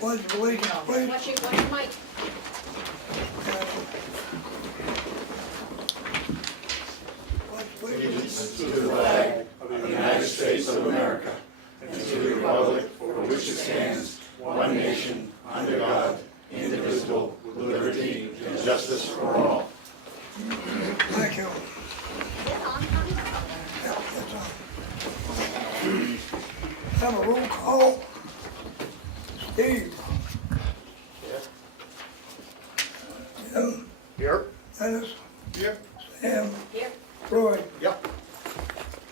Pledge of allegiance, please. Watch your mic. Allegiance to the flag of the United States of America and to the republic for which it stands, one nation, under God, indivisible, with liberty and justice for all. Thank you. Yeah, that's on. Have a roll call. Steve. Jim. Here. Dennis. Here. Sam. Here. Roy. Yep.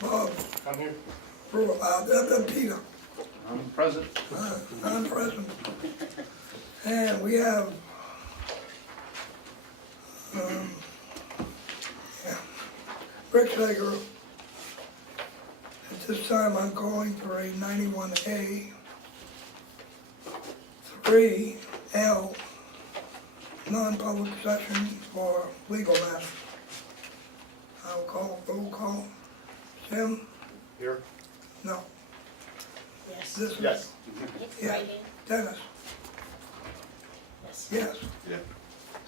Bob. I'm here. Peter. I'm present. I'm present. And we have Rick Sager. At this time, I'm calling for a 91A, 3L, non-public session for legal matters. I'll call, roll call. Tim? Here. No. Yes. This is Yes. It's Yeah. right in. Dennis. Yes. Yes. Yeah.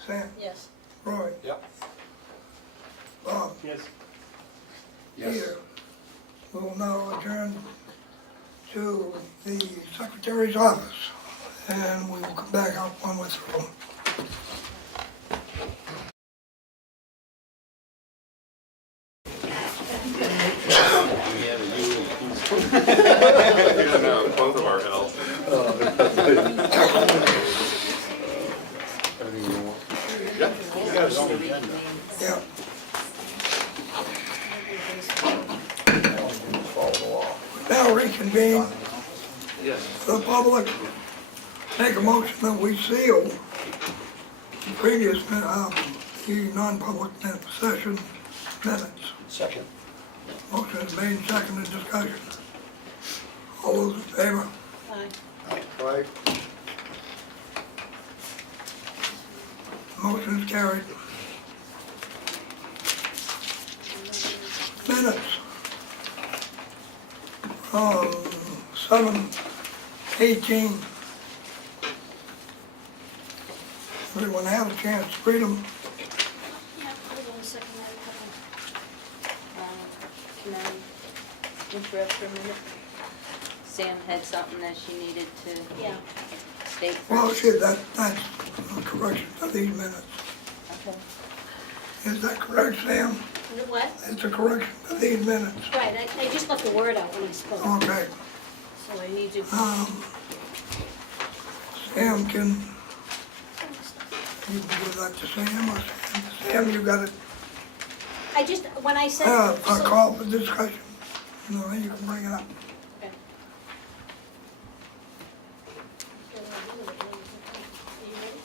Sam? Yes. Roy? Yep. Bob? Yes. Peter? We'll now adjourn to the Secretary's office, and we will come back out when we're through. Both of our help. Yeah. Now reconvene the public. Make a motion that we seal the previous, the non-public session minutes. Second. Motion is made, seconded, discussion. All those in favor? Aye. Right. Motion is carried. Minutes. 7/18. Everyone had a chance to read them. Yeah, hold on a second. Can I interrupt for a minute? Sam had something that she needed to Yeah. state Well, first. shit, that's a correction to these minutes. Okay. Is that correct, Sam? What? It's a correction to these minutes. Right, I just left the word out when I spoke, Okay. so I need to. Sam, can you give that to Sam, or Sam, you got it? I just, when I said. A so- call for discussion. No, you can bring it up. Okay. Are you ready?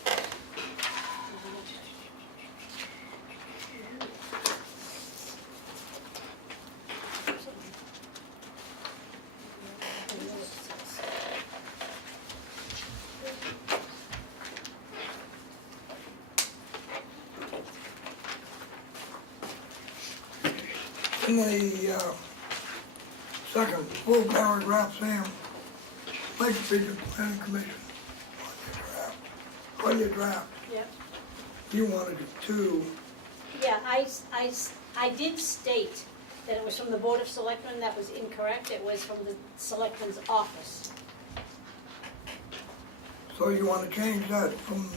In the second full paragraph, Sam, Legendre Planning Commission, on your draft, Yep. you wanted it to, Yeah, I did state that it was from the Board of Selectmen. That was incorrect. It was from the Selectmen's office. so you want to change that from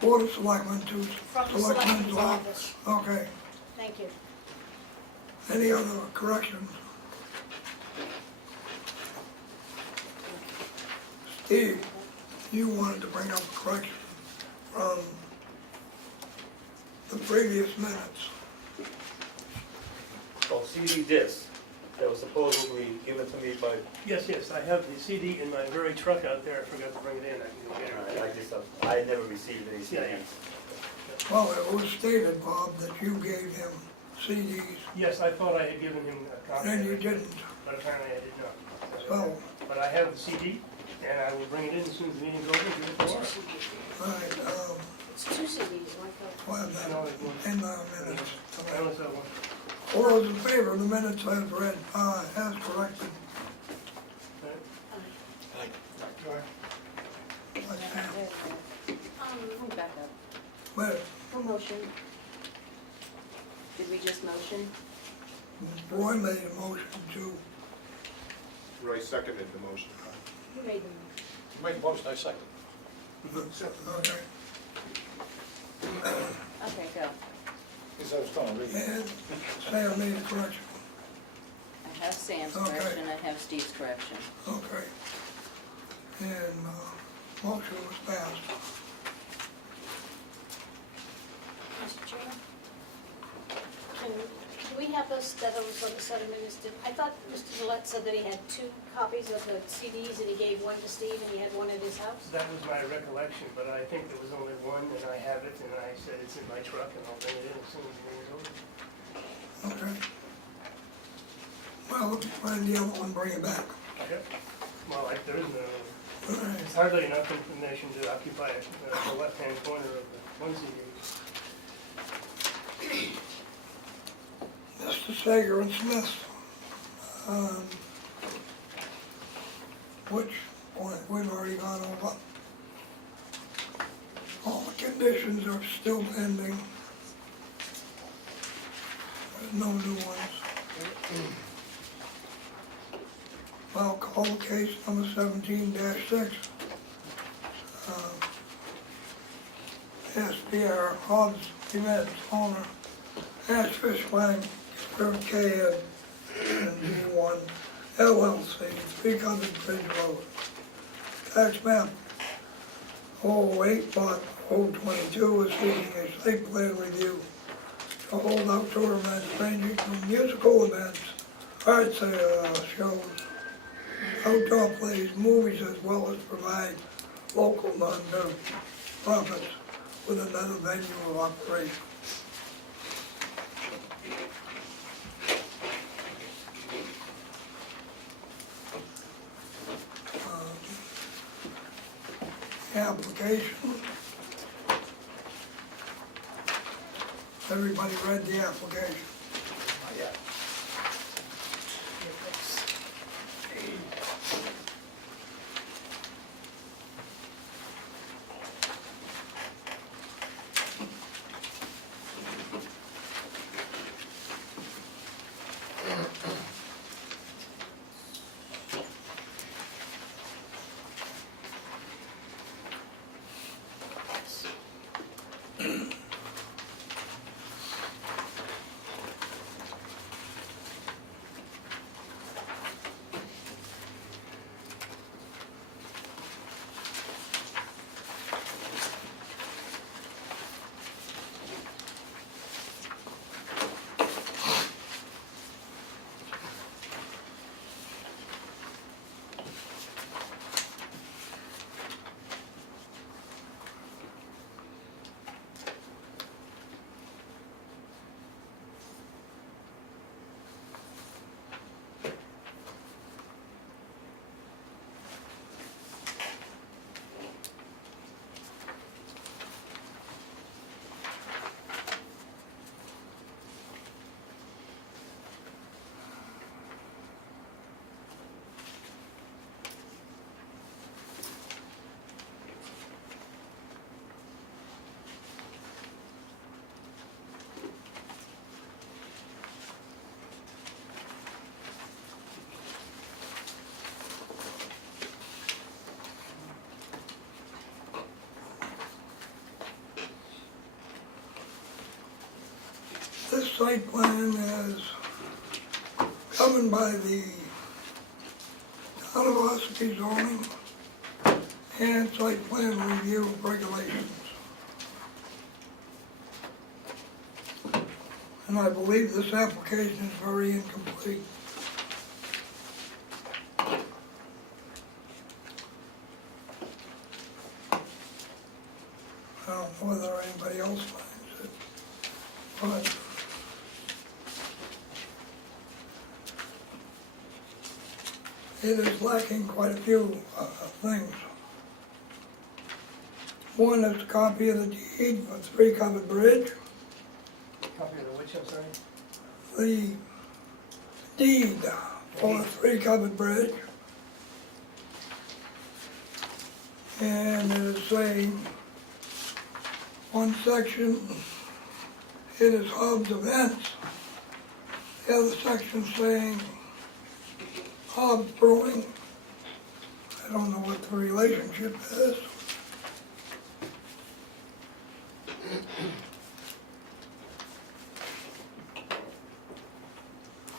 Board of Selectmen to From the Selectmen's Selectmen's office. Okay. Thank you. Any other corrections? Steve, you wanted to bring up a correction from the previous minutes. Well, CD disc that was supposedly given to me by, Yes, I have the CD in my very truck out there, I forgot to bring it in, I can go get it. I never received any CDs. Well, it was stated, Bob, that you gave him CDs, Yes, I thought I had given him a copy. and of you it, didn't. But apparently I did not. So, But I have the CD, and I will bring it in as soon as the meeting's over, give it to Laura. all right, It's two CDs, like we'll have I know that it's one. in the minutes. I only saw one. All those in favor of the minutes as read, as corrected? like that. Let me back up. But Who motion? Did we just motion? Roy made a motion to, Roy seconded the motion. Who made the motion? You made the motion, I second. okay, Okay, go. Because I was going to read it. and Sam made a correction, I have Sam's Okay. correction, I have Steve's correction. okay. And, motion was passed. Mr. Chairman? Can we have those, that was on the set of minutes? I thought Mr. Gillette said that he had 2 copies of the CDs and he gave one to Steve and he had one at his house? That was my recollection, but I think there was only one, and I have it, and I said it's in my truck, and I'll bring it in as soon as the meeting's over. Okay. Well, find the other one, bring it back. Okay. Well, like, there is no, All right. it's hardly enough information to occupy the left-hand corner of the one CD. Mr. Sager and Smith, which point we've already gone over. All the conditions are still pending. There's no new ones. Well, call case number 17-6. SPR Hobbs Events owner, Nash Fish Line, K and G1 LLC, 3 Condict Bridge Road. Tax map 008 lot 022 is seeking a site plan review to hold outdoor events ranging from musical events, art shows, outdoor plays, movies, as well as provide local non-profits with another venue of operation. Application. Everybody read the application. Yeah. This site plan is governed by the town of Ossipee zoning and site plan review regulations. And I believe this application is very incomplete. I don't know whether anybody else finds it, but it is lacking quite a few things. One is a copy of the deed for 3 Covered Bridge. Copy of the which, I'm sorry? The deed for 3 Covered Bridge. And it is saying, one section, it is Hobbs events. The other section saying Hobbs Brewing. I don't know what the relationship is.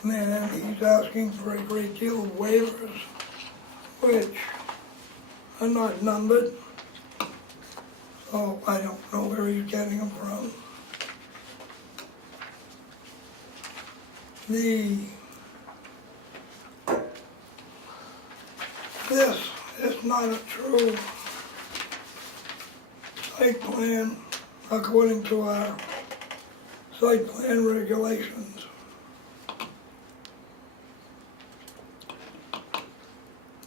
And he's asking for a great deal of waivers, which are not numbered. So I don't know where he's getting them from. This is not a true site plan according to our site plan regulations.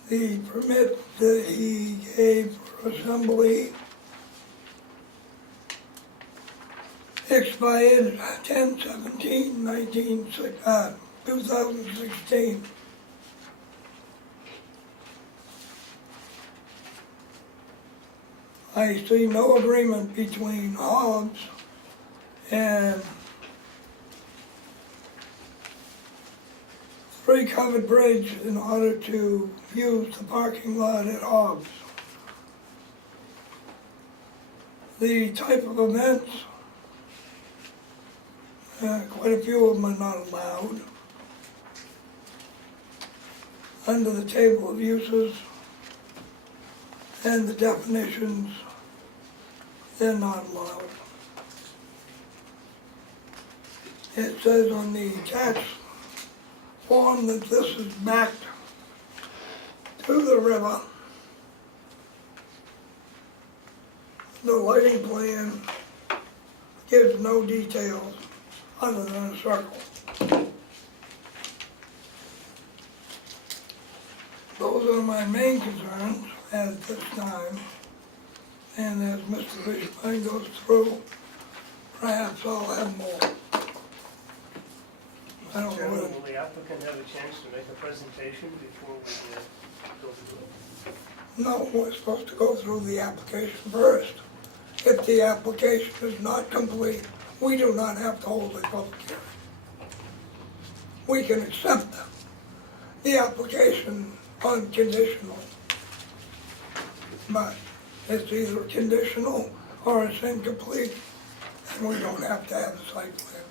The permit that he gave for assembly expired 10/17/2016. I see no agreement between Hobbs and Three Covered Bridge in order to use the parking lot at Hobbs. The type of events, quite a few of them are not allowed. Under the table of uses and the definitions, they're not allowed. It says on the attached form that this is backed to the river. The lighting plan gives no details other than a circle. Those are my main concerns at this time. And as Mr. Fishbein goes through, perhaps I'll have more. I don't know Chairman, what, will the applicant have a chance to make a presentation before we go through it? no, we're supposed to go through the application first. If the application is not complete, we do not have to hold a public hearing. We can accept the application unconditional. But it's either conditional or it's incomplete, and we don't have to have a site plan.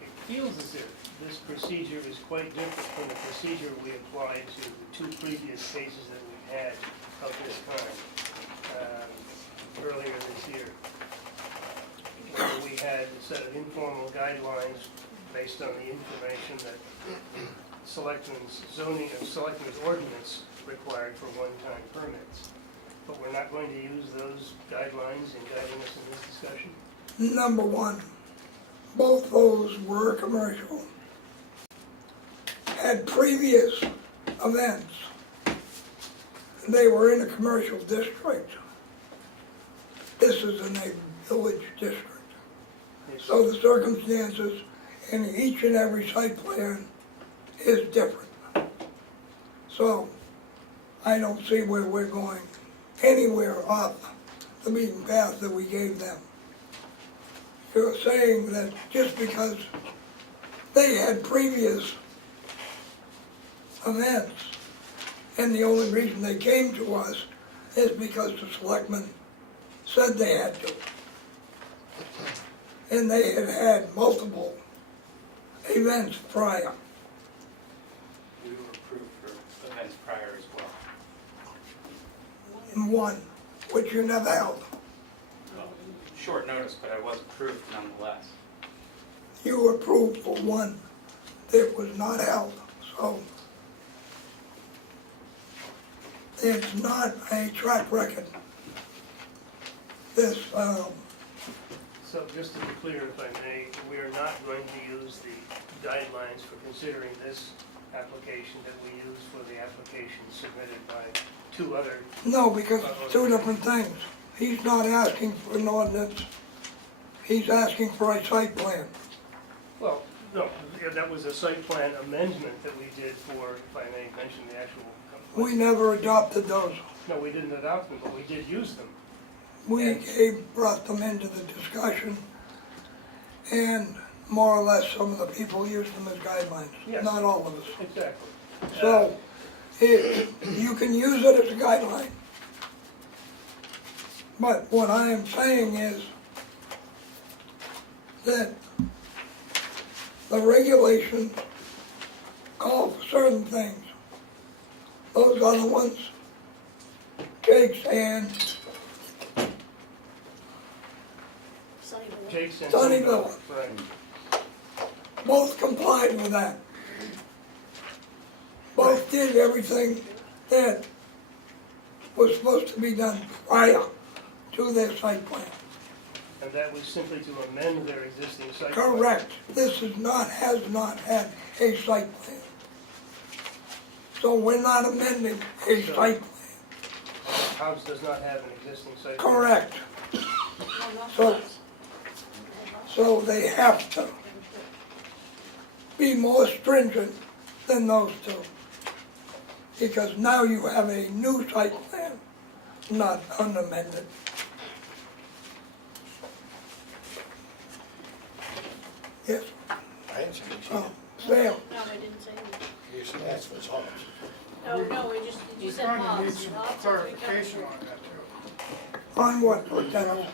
It feels as if this procedure is quite different from the procedure we applied to the two previous cases that we've had of this kind earlier this year. Where we had a set of informal guidelines based on the information that Selectmen's zoning and Selectmen's ordinance required for one-time permits. But we're not going to use those guidelines in guiding us in this discussion? Number one, both those were commercial, had previous events. They were in a commercial district. This is in a village district. So the circumstances in each and every site plan is different. So I don't see where we're going anywhere off the beaten path that we gave them. You're saying that just because they had previous events and the only reason they came to us is because the selectmen said they had to. And they had had multiple events prior. We were approved for events prior as well. And one, which you never held. Well, short notice, but I was approved nonetheless. You were approved for one that was not held, so it's not a track record. This, So just to be clear, if I may, we are not going to use the guidelines for considering this application that we used for the application submitted by two other. no, because it's two different things. He's not asking for an ordinance, he's asking for a site plan. Well, No, yeah, that was a site plan amendment that we did for, if I may mention the actual. We never adopted those. No, we didn't adopt them, but we did use them. We brought them into the discussion, and more or less, some of the people used them as guidelines, Yes. not all of us. Exactly. So, you can use it as a guideline. But what I am saying is that the regulations call for certain things. Those other ones, Jake's and Sunnyville. Jake's and Sunnyville. Right. both complied with that. Both did everything that was supposed to be done prior to their site plan. And that was simply to amend their existing site plan. Correct. This has not had a site plan. So we're not amending a site plan. The house does not have an existing site plan. Correct. No, not So- us. So they have to be more stringent than those two. Because now you have a new site plan, not unamended. Yes, I didn't see it. Sam, No, I didn't say that. You said that's what's hot. No, we just, you said We're gonna need Hobbs. some Hobbs is clarification recovered. on that too. on what, Lieutenant?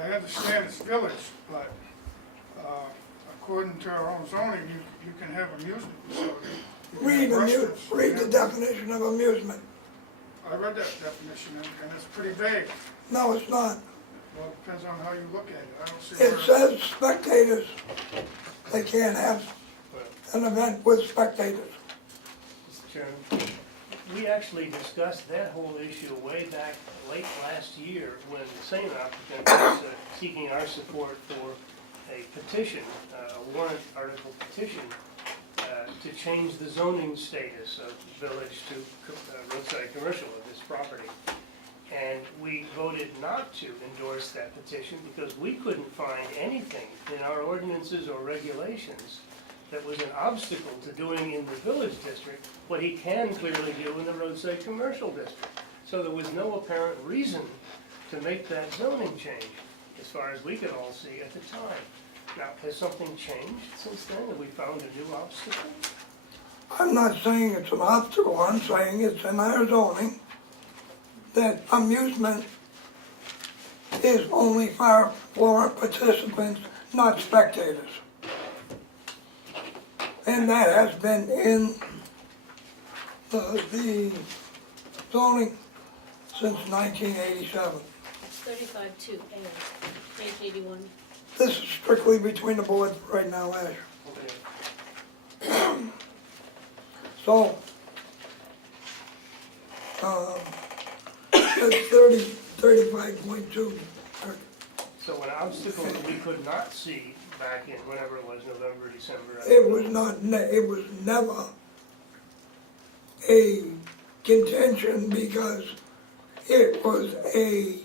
I understand it's village, but according to our own zoning, you can have amusement facility. You can have restaurants, you Read can the have- definition of amusement. I read that definition and it's pretty vague. No, it's not. Well, it depends on how you look at it. I don't see It where. says spectators. They can't have But, an event with spectators. Mr. Chairman, we actually discussed that whole issue way back late last year when the same applicant was seeking our support for a petition, a warrant article petition, to change the zoning status of village to roadside commercial of this property. And we voted not to endorse that petition because we couldn't find anything in our ordinances or regulations that was an obstacle to doing in the village district what he can clearly do in the roadside commercial district. So there was no apparent reason to make that zoning change, as far as we could all see at the time. Now, has something changed since then? Have we found a new obstacle? I'm not saying it's an obstacle, I'm saying it's in our zoning that amusement is only for participants, not spectators. And that has been in the zoning since 1987. It's 35-2, A, page 81. This is strictly between the boards right now, Ash. Okay. So, it's 35.2. So an obstacle that we could not see back in whenever it was, November, December. It was not, it was never a contention because it was a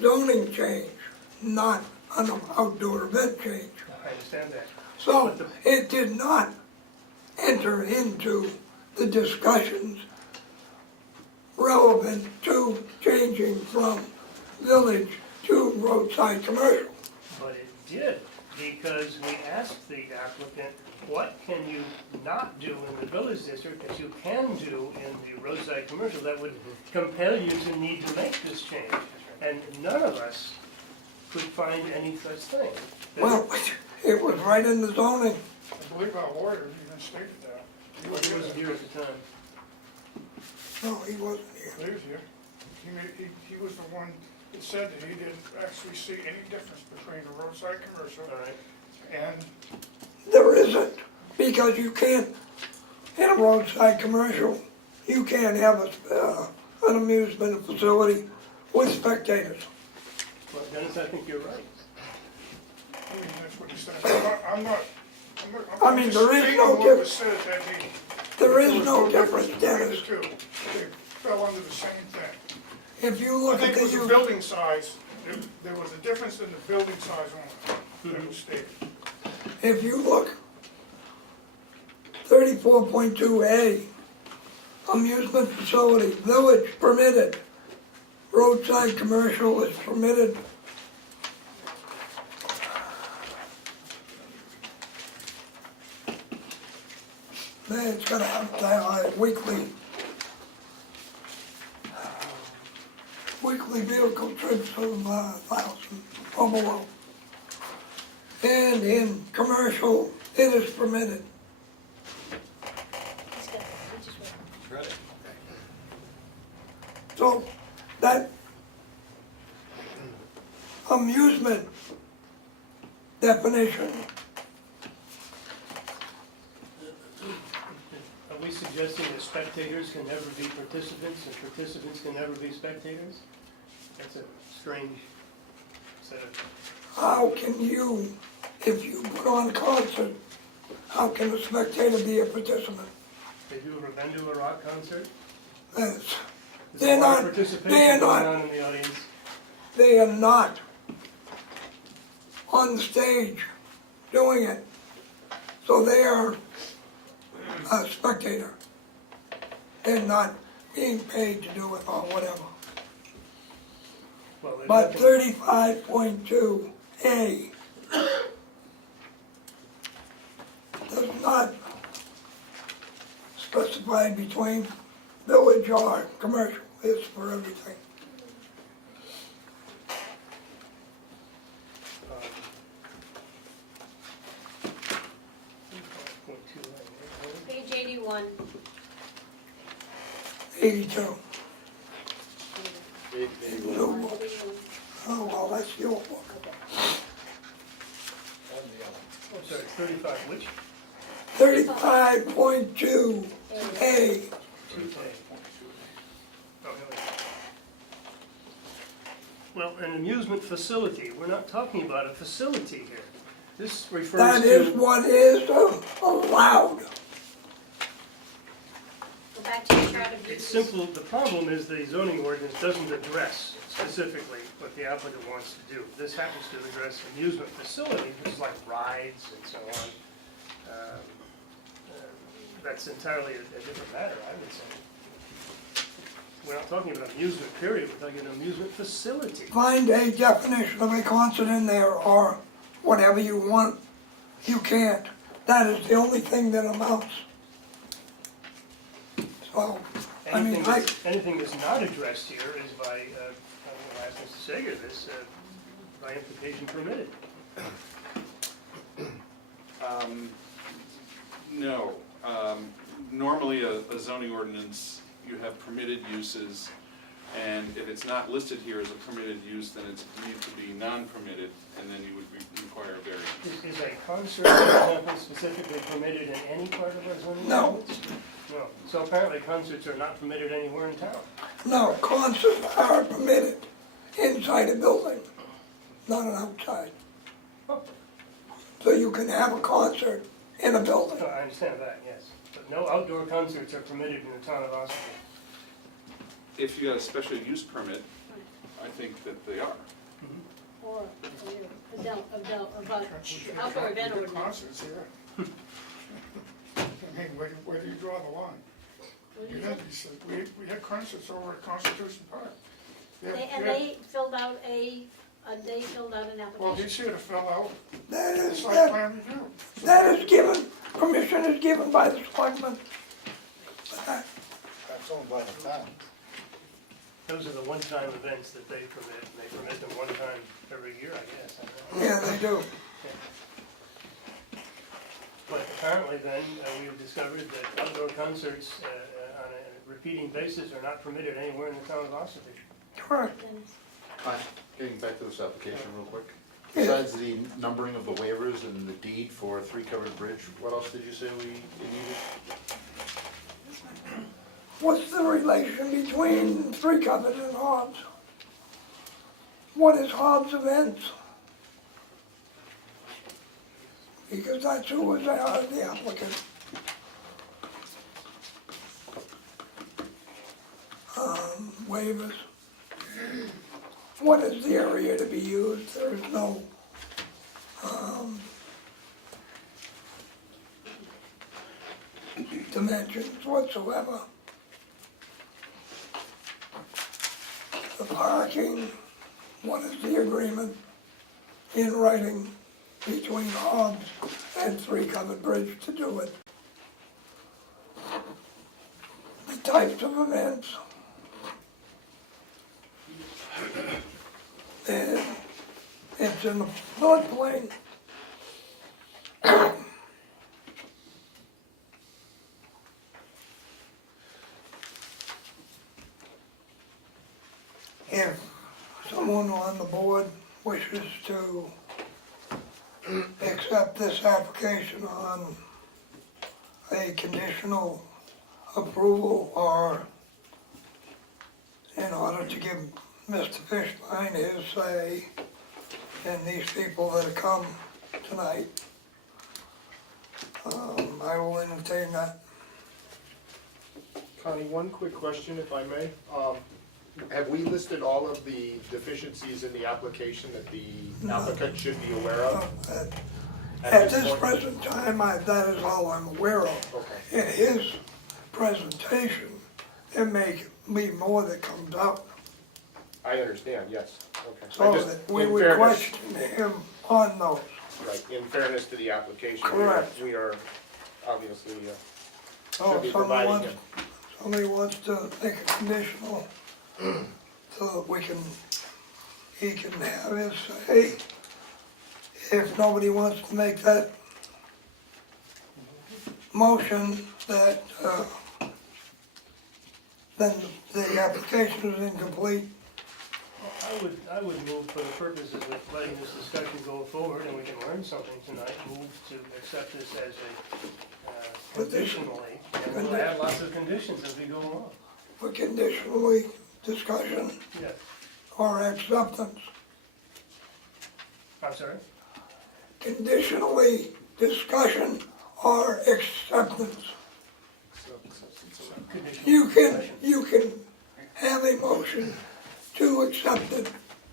zoning change, not an outdoor event change. I understand that. So it did not enter into the discussions relevant to changing from village to roadside commercial. But it did, because we asked the applicant, what can you not do in the village district that you can do in the roadside commercial that would compel you to need to make this change? And none of us could find any such thing. Well, it was right in the zoning. I believe our lawyer even stated that. He wasn't here at the time. No, he wasn't here. He was here. He was the one that said that he didn't actually see any difference between a roadside commercial All right. and There isn't, because you can't, in a roadside commercial, you can't have an amusement facility with spectators. Well, Dennis, I think you're right. I mean, that's what he said. I'm not. I mean, there is stating no what was said that he. There is was no difference, between the Dennis. two. They fell under the same thing. If you I look at think it the was the use, building size. There was a difference in the building size only. that was stated. If you look, 34.2A, amusement facility, village permitted, roadside commercial is permitted. Then it's gonna have to have weekly vehicle trips of 1,000 or below. And in commercial, it is permitted. He's got it. He just wrote it. So that amusement definition, Are we suggesting that spectators can never be participants and participants can never be spectators? That's a strange set of, how can you, if you put on a concert, how can a spectator be a participant? they do ever been to a rock concert? That's, Is They're there a lot of not- participation they're going not- on in the audience? they are not on stage doing it. So they are a spectator. They're not being paid to do it or whatever. Well, there's But nothing- 35.2A does not specify between village or commercial, it's for everything. Page 81. 82. Or No. 81. Oh, well, that's your book. I'm sorry, 35, which? 35.2A. Oh, here we go. Well, an amusement facility, we're not talking about a facility here. This refers That is to, what is allowed. Go back to your chart of it's uses. simple, the problem is the zoning ordinance doesn't address specifically what the applicant wants to do. This happens to address amusement facility, which is like rides and so on. That's entirely a different matter, I would say. We're not talking about amusement period, we're talking about amusement facility. Find a definition of a concert in there or whatever you want. You can't. That is the only thing that amounts. So, I mean, Anything that's not addressed here is by, I'm going to ask Mr. Sager this, by implication permitted. No. Normally, a zoning ordinance, you have permitted uses, and if it's not listed here as a permitted use, then it's deemed to be non-permitted, and then you would require a variance. Is a concert, for example, specifically permitted in any part of our zoning No. ordinance? No. So apparently concerts are not permitted anywhere in town. no, concerts are permitted inside a building, not outside. Oh, So you can have a concert in a building. I understand that, yes. But no outdoor concerts are permitted in the town of Ossipee. If you got a special use permit, I think that they are. Or outdoor event ordinance. Concerts here. I mean, where do you draw the line? You had these, we had concerts over at Constitution Park. They filled out an Well, application. he's here to fill out That the is, site plan review. that is given, permission is given by the selectmen. But that- That's owned by the town. Those are the one-time events that they permit, and they permit them one time every year, I guess. I don't know. Yeah, they do. But apparently then, we have discovered that outdoor concerts on a repeating basis are not permitted anywhere in the town of Ossipee. Correct. Hi, getting back to this application real quick. Yeah. Besides the numbering of the waivers and the deed for a 3-covered bridge, what else did you say we needed? What's the relation between 3-covered and Hobbs? What is Hobbs Events? Because that's who was the applicant. Waivers. What is the area to be used? There is no dimensions whatsoever. The parking, what is the agreement in writing between Hobbs and Three Covered Bridge to do it? The types of events. And it's in the floodplain. If someone on the board wishes to accept this application on a conditional approval or in order to give Mr. Fishbein his say and these people that have come tonight, I will entertain that. Connie, one quick question, if I may. Have we listed all of the deficiencies in the application that the applicant should be aware of? At this present time, that is all I'm aware of. Okay. In his presentation, there may be more that comes out, I understand, yes. Okay. so I just- that we in would fairness- question him on those. Right, in fairness to the application. Correct. We are obviously, So should be if providing him. somebody wants to make a conditional, so that he can have his say. If nobody wants to make that motion, that, then the application is incomplete. I would move for the purposes of letting this discussion go forward, and we can learn something tonight, move to accept this as a conditionally, and we'll add lots of conditions as we go along. For conditionally discussion Yes, or acceptance. I'm sorry? Conditionally discussion or acceptance. Conditional You can have a motion to accept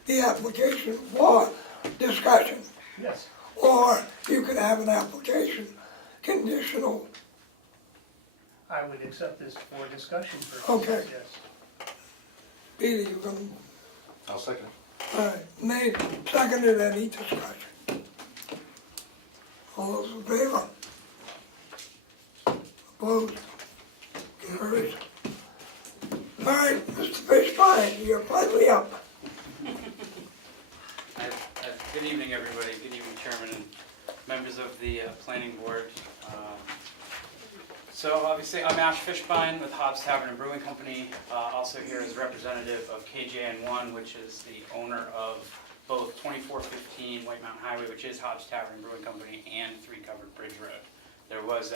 the application for discussion. Yes, Or you can have an application conditional. I would accept this for discussion purposes, Okay. yes. Peter, you can, I'll second. all right, made, seconded, any discussion? All those in favor? Opposed? Carries. All right, Mr. Fishbein, you're finally up. Good evening, everybody. Good evening, Chairman and members of the Planning Board. So obviously, I'm Nash Fishbein with Hobbs Tavern and Brewing Company, also here as representative of KJN1, which is the owner of both 2415 White Mountain Highway, which is Hobbs Tavern and Brewing Company, and 3 Covered Bridge Road. There was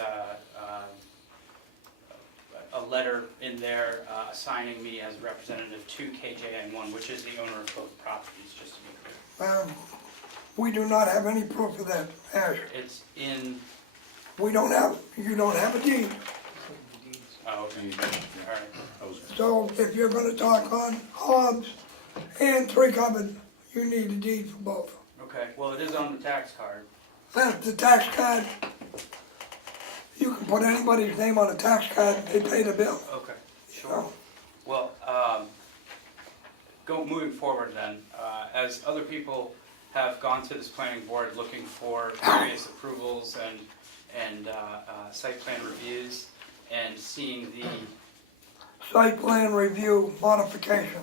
a letter in there assigning me as representative to KJN1, which is the owner of both properties, just to be clear. We do not have any proof of that, Ash. It's in, You don't have a deed. oh, okay, all right. So if you're gonna talk on Hobbs and 3 Covered, you need a deed for both. Okay, well, it is on the tax card. That's the tax card. You can put anybody's name on a tax card, they pay the bill. Okay, sure. So, Well, moving forward then, as other people have gone to this planning board looking for various approvals and site plan reviews and seeing the, site plan review modification.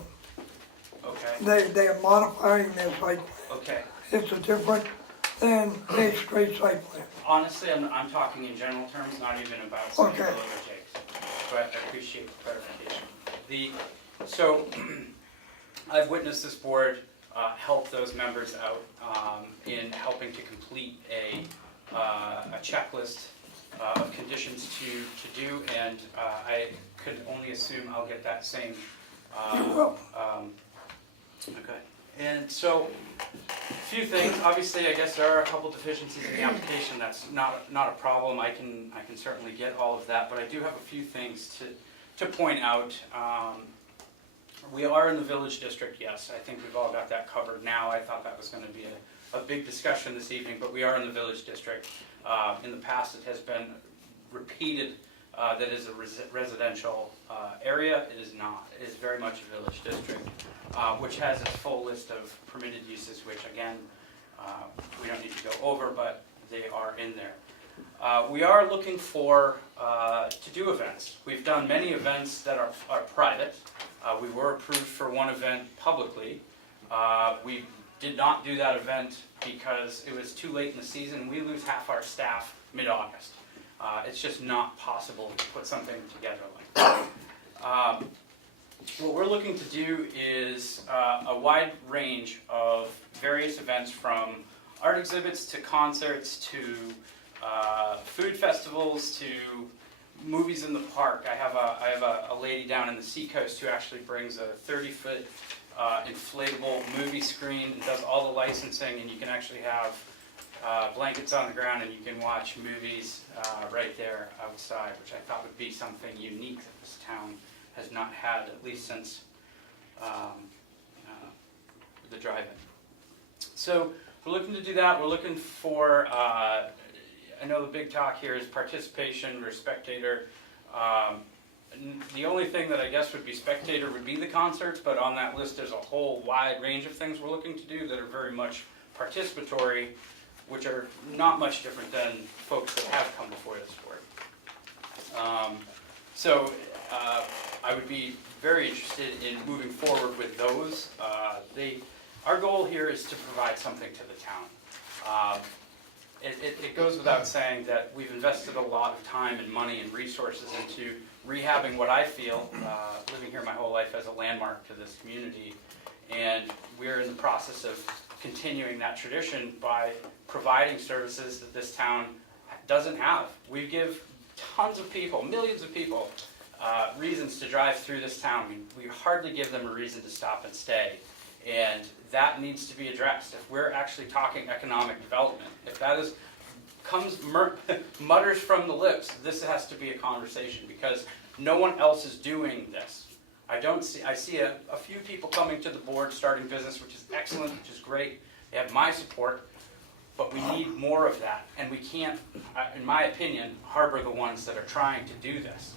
okay, They are modifying their site plan. okay. It's a different than a straight site plan. Honestly, I'm talking in general terms, not even about Okay. Bill or Jake's, but I appreciate the clarification. So, I've witnessed this board help those members out in helping to complete a checklist of conditions to do, and I could only assume I'll get that same. You will. Okay, and so, a few things, obviously, I guess there are a couple deficiencies in the application, that's not a problem, I can certainly get all of that, but I do have a few things to point out. We are in the village district, yes, I think we've all got that covered now. I thought that was gonna be a big discussion this evening, but we are in the village district. In the past, it has been repeated that is a residential area. It is not. It is very much a village district, which has its full list of permitted uses, which again, we don't need to go over, but they are in there. We are looking for, to do events. We've done many events that are private. We were approved for one event publicly. We did not do that event because it was too late in the season. We lose half our staff mid-August. It's just not possible to put something together like that. What we're looking to do is a wide range of various events, from art exhibits to concerts to food festivals to movies in the park. I have a lady down in the Seacoast who actually brings a 30-foot inflatable movie screen and does all the licensing, and you can actually have blankets on the ground and you can watch movies right there outside, which I thought would be something unique that this town has not had, at least since the drive-in. So we're looking to do that. We're looking for, I know the big talk here is participation or spectator. The only thing that I guess would be spectator would be the concerts, but on that list there's a whole wide range of things we're looking to do that are very much participatory, which are not much different than folks that have come before this board. I would be very interested in moving forward with those. Our goal here is to provide something to the town. It goes without saying that we've invested a lot of time and money and resources into rehabbing what I feel, living here my whole life, as a landmark to this community. And we're in the process of continuing that tradition by providing services that this town doesn't have. We give tons of people, millions of people, reasons to drive through this town. We hardly give them a reason to stop and stay. And that needs to be addressed. If we're actually talking economic development, if that is mutters from the lips, this has to be a conversation, because no one else is doing this. I see a few people coming to the board starting business, which is excellent, which is great. They have my support, but we need more of that. And we can't, in my opinion, harbor the ones that are trying to do this.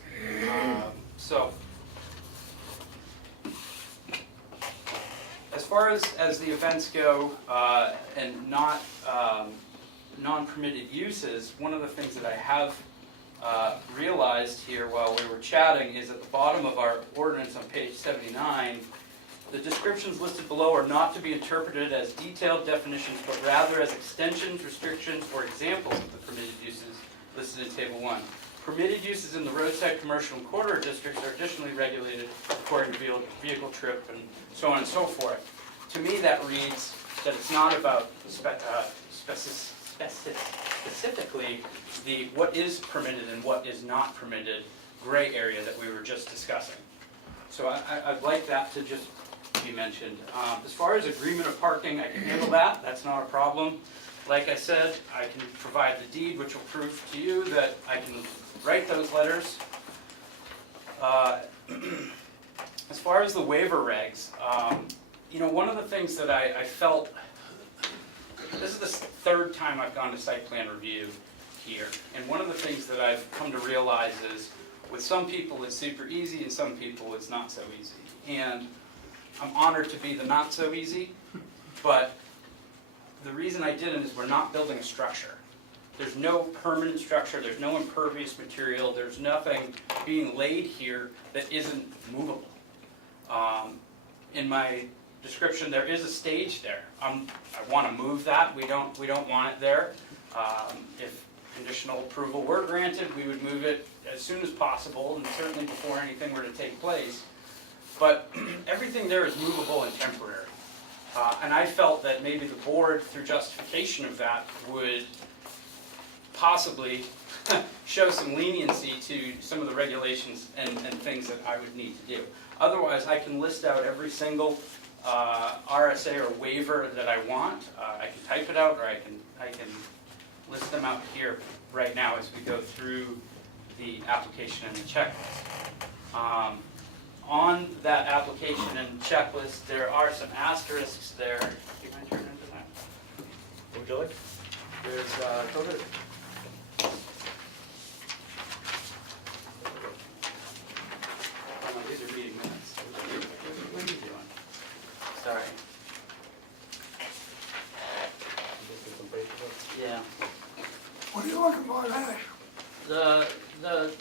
As far as the events go, and not non-permitted uses, one of the things that I have realized here while we were chatting is at the bottom of our ordinance on page 79, the descriptions listed below are not to be interpreted as detailed definitions, but rather as extensions, restrictions, or examples of the permitted uses listed in Table 1. Permitted uses in the roadside, commercial, and corridor districts are additionally regulated according to vehicle trip and so on and so forth. To me, that reads that it's not about specifically what is permitted and what is not permitted gray area that we were just discussing. So I'd like that to just be mentioned. As far as agreement of parking, I can handle that. That's not a problem. Like I said, I can provide the deed, which will prove to you that I can write those letters. As far as the waiver regs, one of the things that I felt, this is the third time I've gone to site plan review here, and one of the things that I've come to realize is with some people it's super easy and some people it's not so easy. And I'm honored to be the not so easy, but the reason I didn't is we're not building a structure. There's no permanent structure, there's no impervious material, there's nothing being laid here that isn't movable. In my description, there is a stage there. I want to move that. We don't want it there. If conditional approval were granted, we would move it as soon as possible, and certainly before anything were to take place. But everything there is movable and temporary. And I felt that maybe the board, through justification of that, would possibly show some leniency to some of the regulations and things that I would need to do. Otherwise, I can list out every single RSA or waiver that I want. I can type it out, or I can list them out here right now as we go through the application and the checklist. On that application and checklist, there are some asterisks there. Do you mind turning into that? Would you like? There's, go ahead.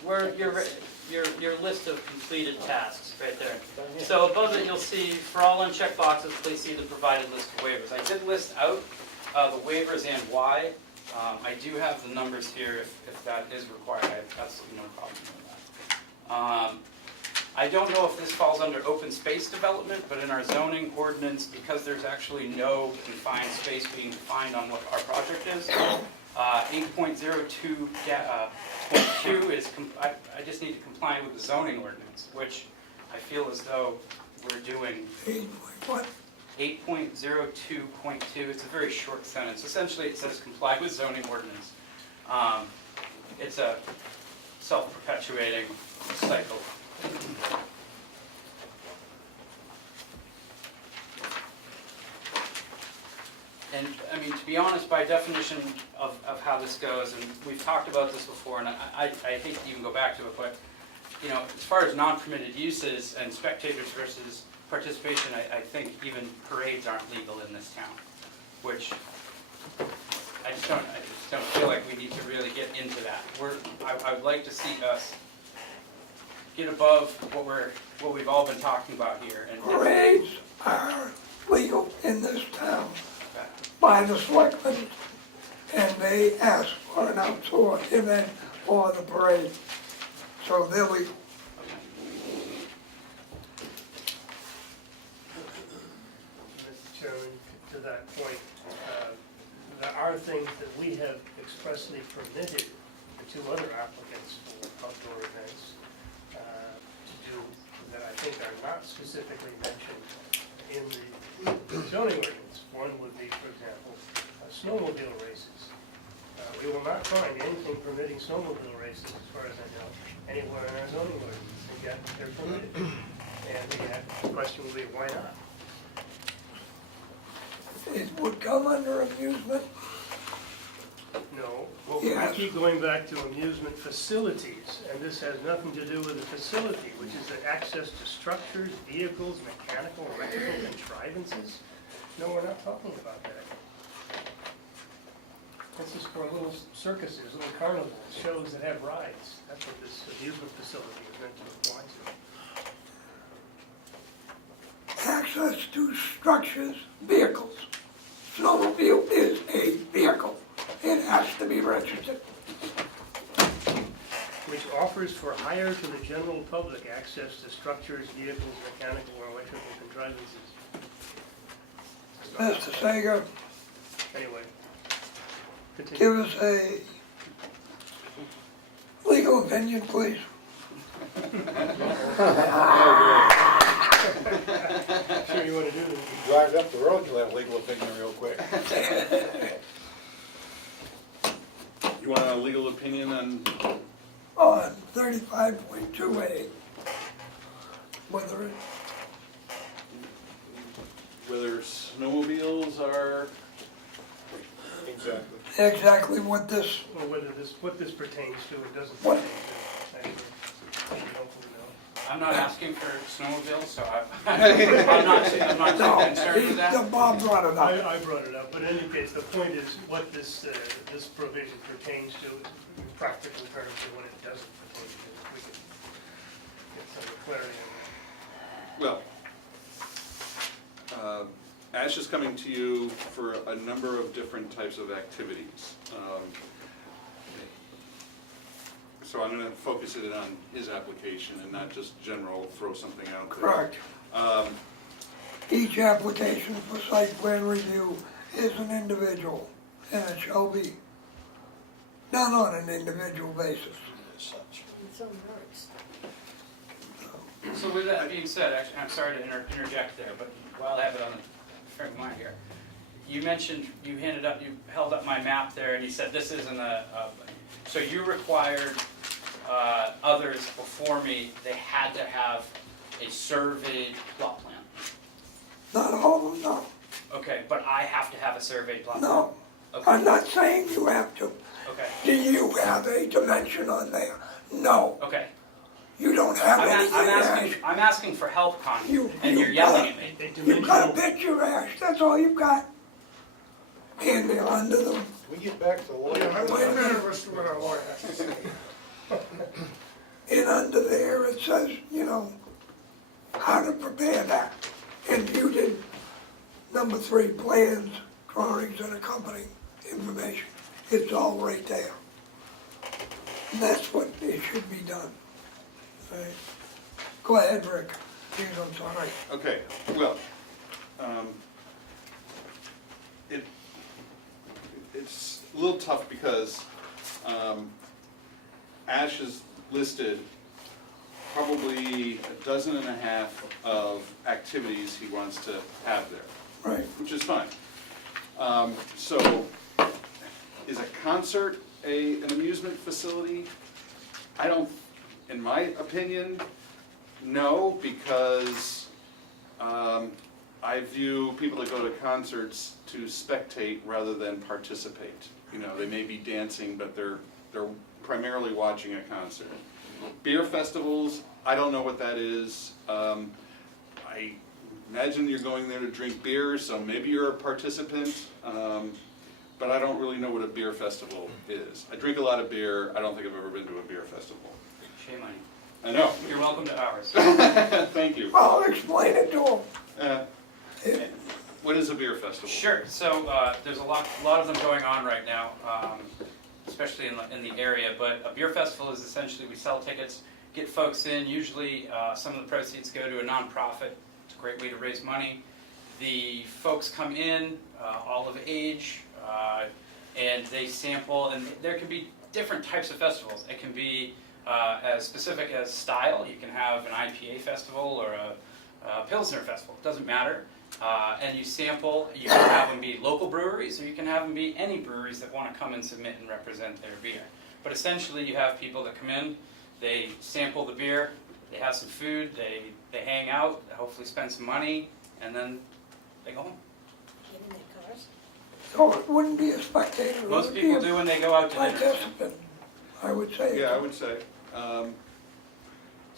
where your list of completed tasks, right there. So above it, you'll see, for all unchecked boxes, please see the provided list of waivers. I did list out the waivers and why. I do have the numbers here if that is required. I have absolutely no problem with that. I don't know if this falls under open space development, but in our zoning ordinance, because there's actually no confined space being defined on what our project is, 8.02.2 is, I just need to comply with the zoning ordinance, which I feel as though we're doing. 8.02.2, it's a very short sentence. Essentially, it says comply with zoning ordinance. It's a self-perpetuating cycle. And I mean, to be honest, by definition of how this goes, and we've talked about this before, and I hate to even go back to it, but you know, as far as non-permitted uses and spectators versus participation, I think even parades aren't legal in this town, which I just don't feel like we need to really get into that. I would like to see us get above what we've all been talking about here. And Parades are legal in this town by the selectmen, and they ask for an outdoor event for the parade, so they're legal. Mr. Chairman, to that point, there are things that we have expressly permitted the two other applicants for outdoor events to do that I think are not specifically mentioned in the zoning ordinance. One would be, for example, snowmobile races. We will not find anything permitting snowmobile races, as far as I know, anywhere in our zoning ordinance, and yet they're permitted. And the question would be, why not? It would come under amusement. No, well, Yes. I keep going back to amusement facilities, and this has nothing to do with a facility, which is the access to structures, vehicles, mechanical, electrical contrivances. No, we're not talking about that. This is for little circuses, little carnivals, shows that have rides. That's what this amusement facility is meant to apply to. Access to structures, vehicles. Snowmobile is a vehicle. It has to be registered. Which offers for hire to the general public access to structures, vehicles, mechanical, or electrical contrivances. Mr. Sager, Anyway. Continue. give us a legal opinion, please. Sure you want to do this? Drive up the road, you'll have legal opinion real quick. You want a legal opinion on, On 35.2A, whether snowmobiles are, Exactly. exactly what this, Or whether what this pertains to, it doesn't What? pertain to, actually. Maybe hopefully no. I'm not asking for snowmobiles, so I'm not too concerned with that. Bob brought it up. I brought it up, but in any case, the point is what this provision pertains to in practical terms and what it doesn't pertain to. We can get some clarity on that. well, Ash is coming to you for a number of different types of activities. So I'm gonna focus it on his application and not just general, throw something out there. Correct. Each application for site plan review is an individual, and it shall be done on an individual basis. So with that being said, actually, I'm sorry to interject there, but while I have it on the front of mind here, you mentioned, you held up my map there, and you said this isn't so you required others before me, they had to have a surveyed plot plan. Not all of them, no. Okay, but I have to have a surveyed plot plan? No. Okay. I'm not saying you have to. Okay, Do you have a dimension on there? No. okay. You don't have anything, Ash. I'm asking for help, Connie, You- and you're you yelling got- at me. You've got a picture, Ash, that's all you've got. And they're under them. We get back to the lawyer. I'm waiting for what our lawyer has to say. And under there, it says, you know, how to prepare that. And you did number 3, plans, drawings, and accompanying information. It's all right there. And that's what it should be done. Right. Go ahead, Rick. Jeez, I'm sorry. Okay, well, it's a little tough because Ash has listed probably 12 of activities he wants to have there. Right. Which is fine. So, is a concert an amusement facility? I don't, in my opinion, no, because I view people that go to concerts to spectate rather than participate. You know, they may be dancing, but they're primarily watching a concert. Beer festivals, I don't know what that is. I imagine you're going there to drink beer, so maybe you're a participant, but I don't really know what a beer festival is. I drink a lot of beer. I don't think I've ever been to a beer festival. Shame on you. I know. You're welcome to ours. Thank you. Well, explain it to them. What is a beer festival? Sure. So there's a lot of them going on right now, especially in the area. But a beer festival is essentially we sell tickets, get folks in. Usually, some of the proceeds go to a nonprofit. It's a great way to raise money. The folks come in, all of age, and they sample. And there can be different types of festivals. It can be as specific as style. You can have an IPA festival or a Pilsner festival. It doesn't matter. And you sample. You can have them be local breweries, or you can have them be any breweries that want to come and submit and represent their beer. But essentially, you have people that come in, they sample the beer, they have some food, they hang out, they hopefully spend some money, and then they go home. Get in their cars. So it wouldn't be a spectator. it Most would be people a do when they go out to dinner. Participant, I would say. Yeah, I would say.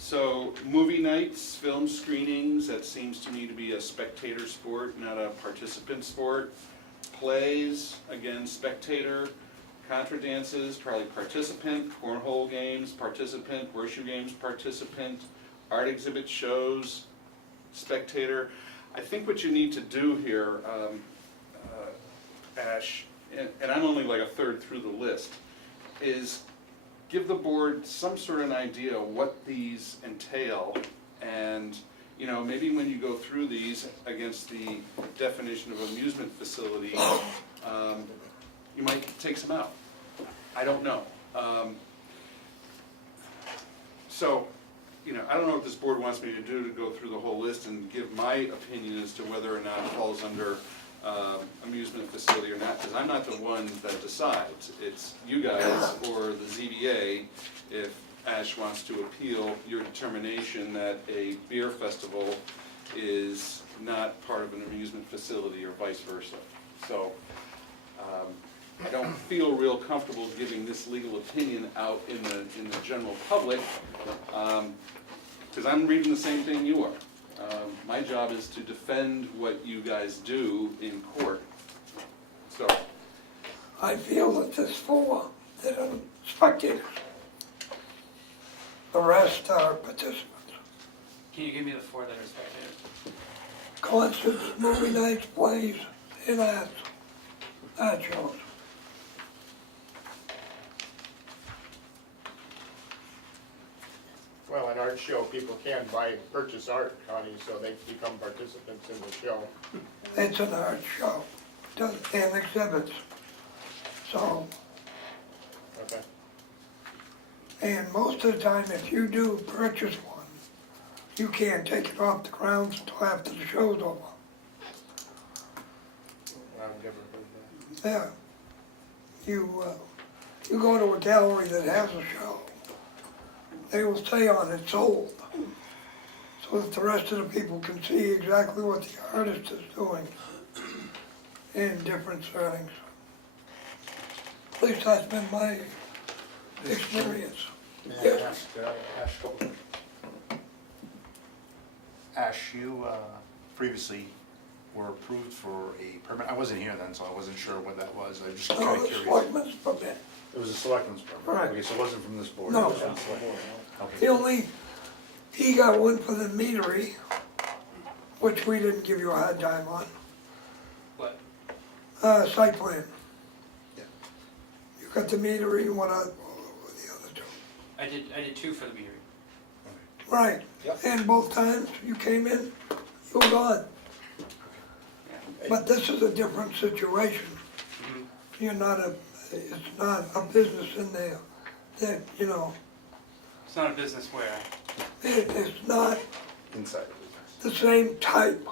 So movie nights, film screenings, that seems to me to be a spectator sport, not a participant sport. Plays, again, spectator. Contra dances, probably participant. Cornhole games, participant. Horseshoe games, participant. Art exhibit shows, spectator. I think what you need to do here, Ash, and I'm only like a third through the list, is give the board some sort of an idea what these entail, and you know, maybe when you go through these against the definition of amusement facility, you might take some out. I don't know. So, you know, I don't know what this board wants me to do to go through the whole list and give my opinion as to whether or not it falls under amusement facility or not, because I'm not the one that decides. It's you guys or the ZBA if Ash wants to appeal your determination that a beer festival is not part of an amusement facility or vice versa. So I don't feel real comfortable giving this legal opinion out in the general public because I'm reading the same thing you are. My job is to defend what you guys do in court. So I feel that there's 4 that are spectators. The rest are participants. Can you give me the 4 that are spectators? Concerts, movie nights, plays, and art shows. Well, an art show, people can purchase art, Connie, so they become participants in the show. It's an art show, and exhibits. So, Okay. and most of the time, if you do purchase one, you can't take it off the grounds until after the show's over. I've never heard that. Yeah. You go to a gallery that has a show, they will say on it sold, so that the rest of the people can see exactly what the artist is doing in different settings. At least that's been my experience. May I ask, Ash, you previously were approved for a permit. I wasn't here then, so I wasn't sure what that was. I was just kind Oh, of the curious. selectmen's permit. It was a selectman's permit? Right. Okay, so it wasn't from this board? No. It was from the select- okay. The only, he got one for the meadery, which we didn't give you a hard time on, What? site plan. Yeah. You got the meadery and what other, the other two. I did two for the meeting. Right, Yep. and both times you came in, you were gone. But this is a different situation. Mhm. You're not it's not a business in there that, you know, It's not a business where, it's not Inside. the same type.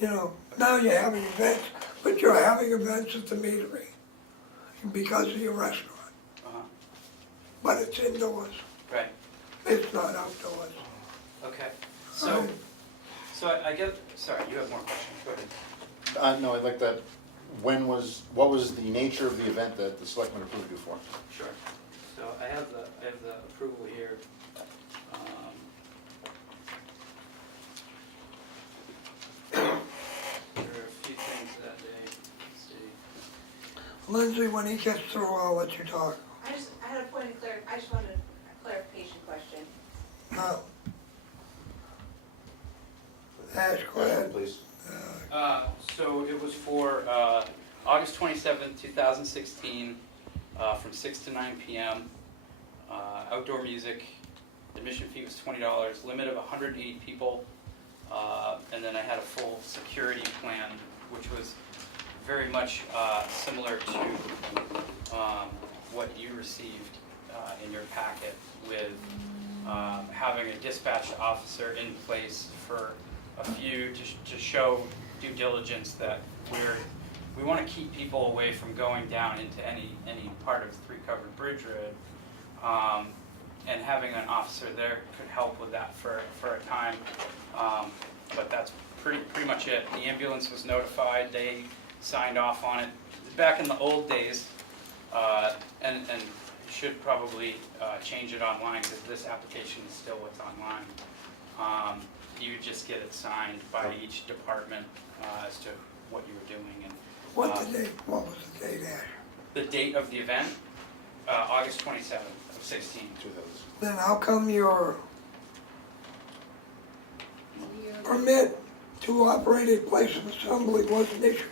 You know, now you're having events, but you're having events at the meadery because of your restaurant. But it's indoors, right, it's not outdoors. okay. So, I get, sorry, you have more questions, go ahead. No, I'd like that, what was the nature of the event that the selectmen approved you for? Sure. So I have the approval here. There are a few things that day, let's see. Lindsay, when he gets through, I'll let you talk. I had a point of I just wanted a clarification question. No. Ash, go ahead. Please. So it was for August 27th, 2016, from 6 to 9 p.m. Outdoor music, admission fee was $20, limit of 108 people, and then I had a full security plan, which was very much similar to what you received in your packet, with having a dispatch officer in place for a few to show due diligence that we want to keep people away from going down into any part of 3 Covered Bridge Road, and having an officer there could help with that for a time, but that's pretty much it. The ambulance was notified, they signed off on it back in the old days, and should probably change it online, because this application is still what's online. You just get it signed by each department as to what you were doing. And What was the date, Ash? the date of the event, August 27th of 16. Then how come your permit to operate a place of assembly wasn't issued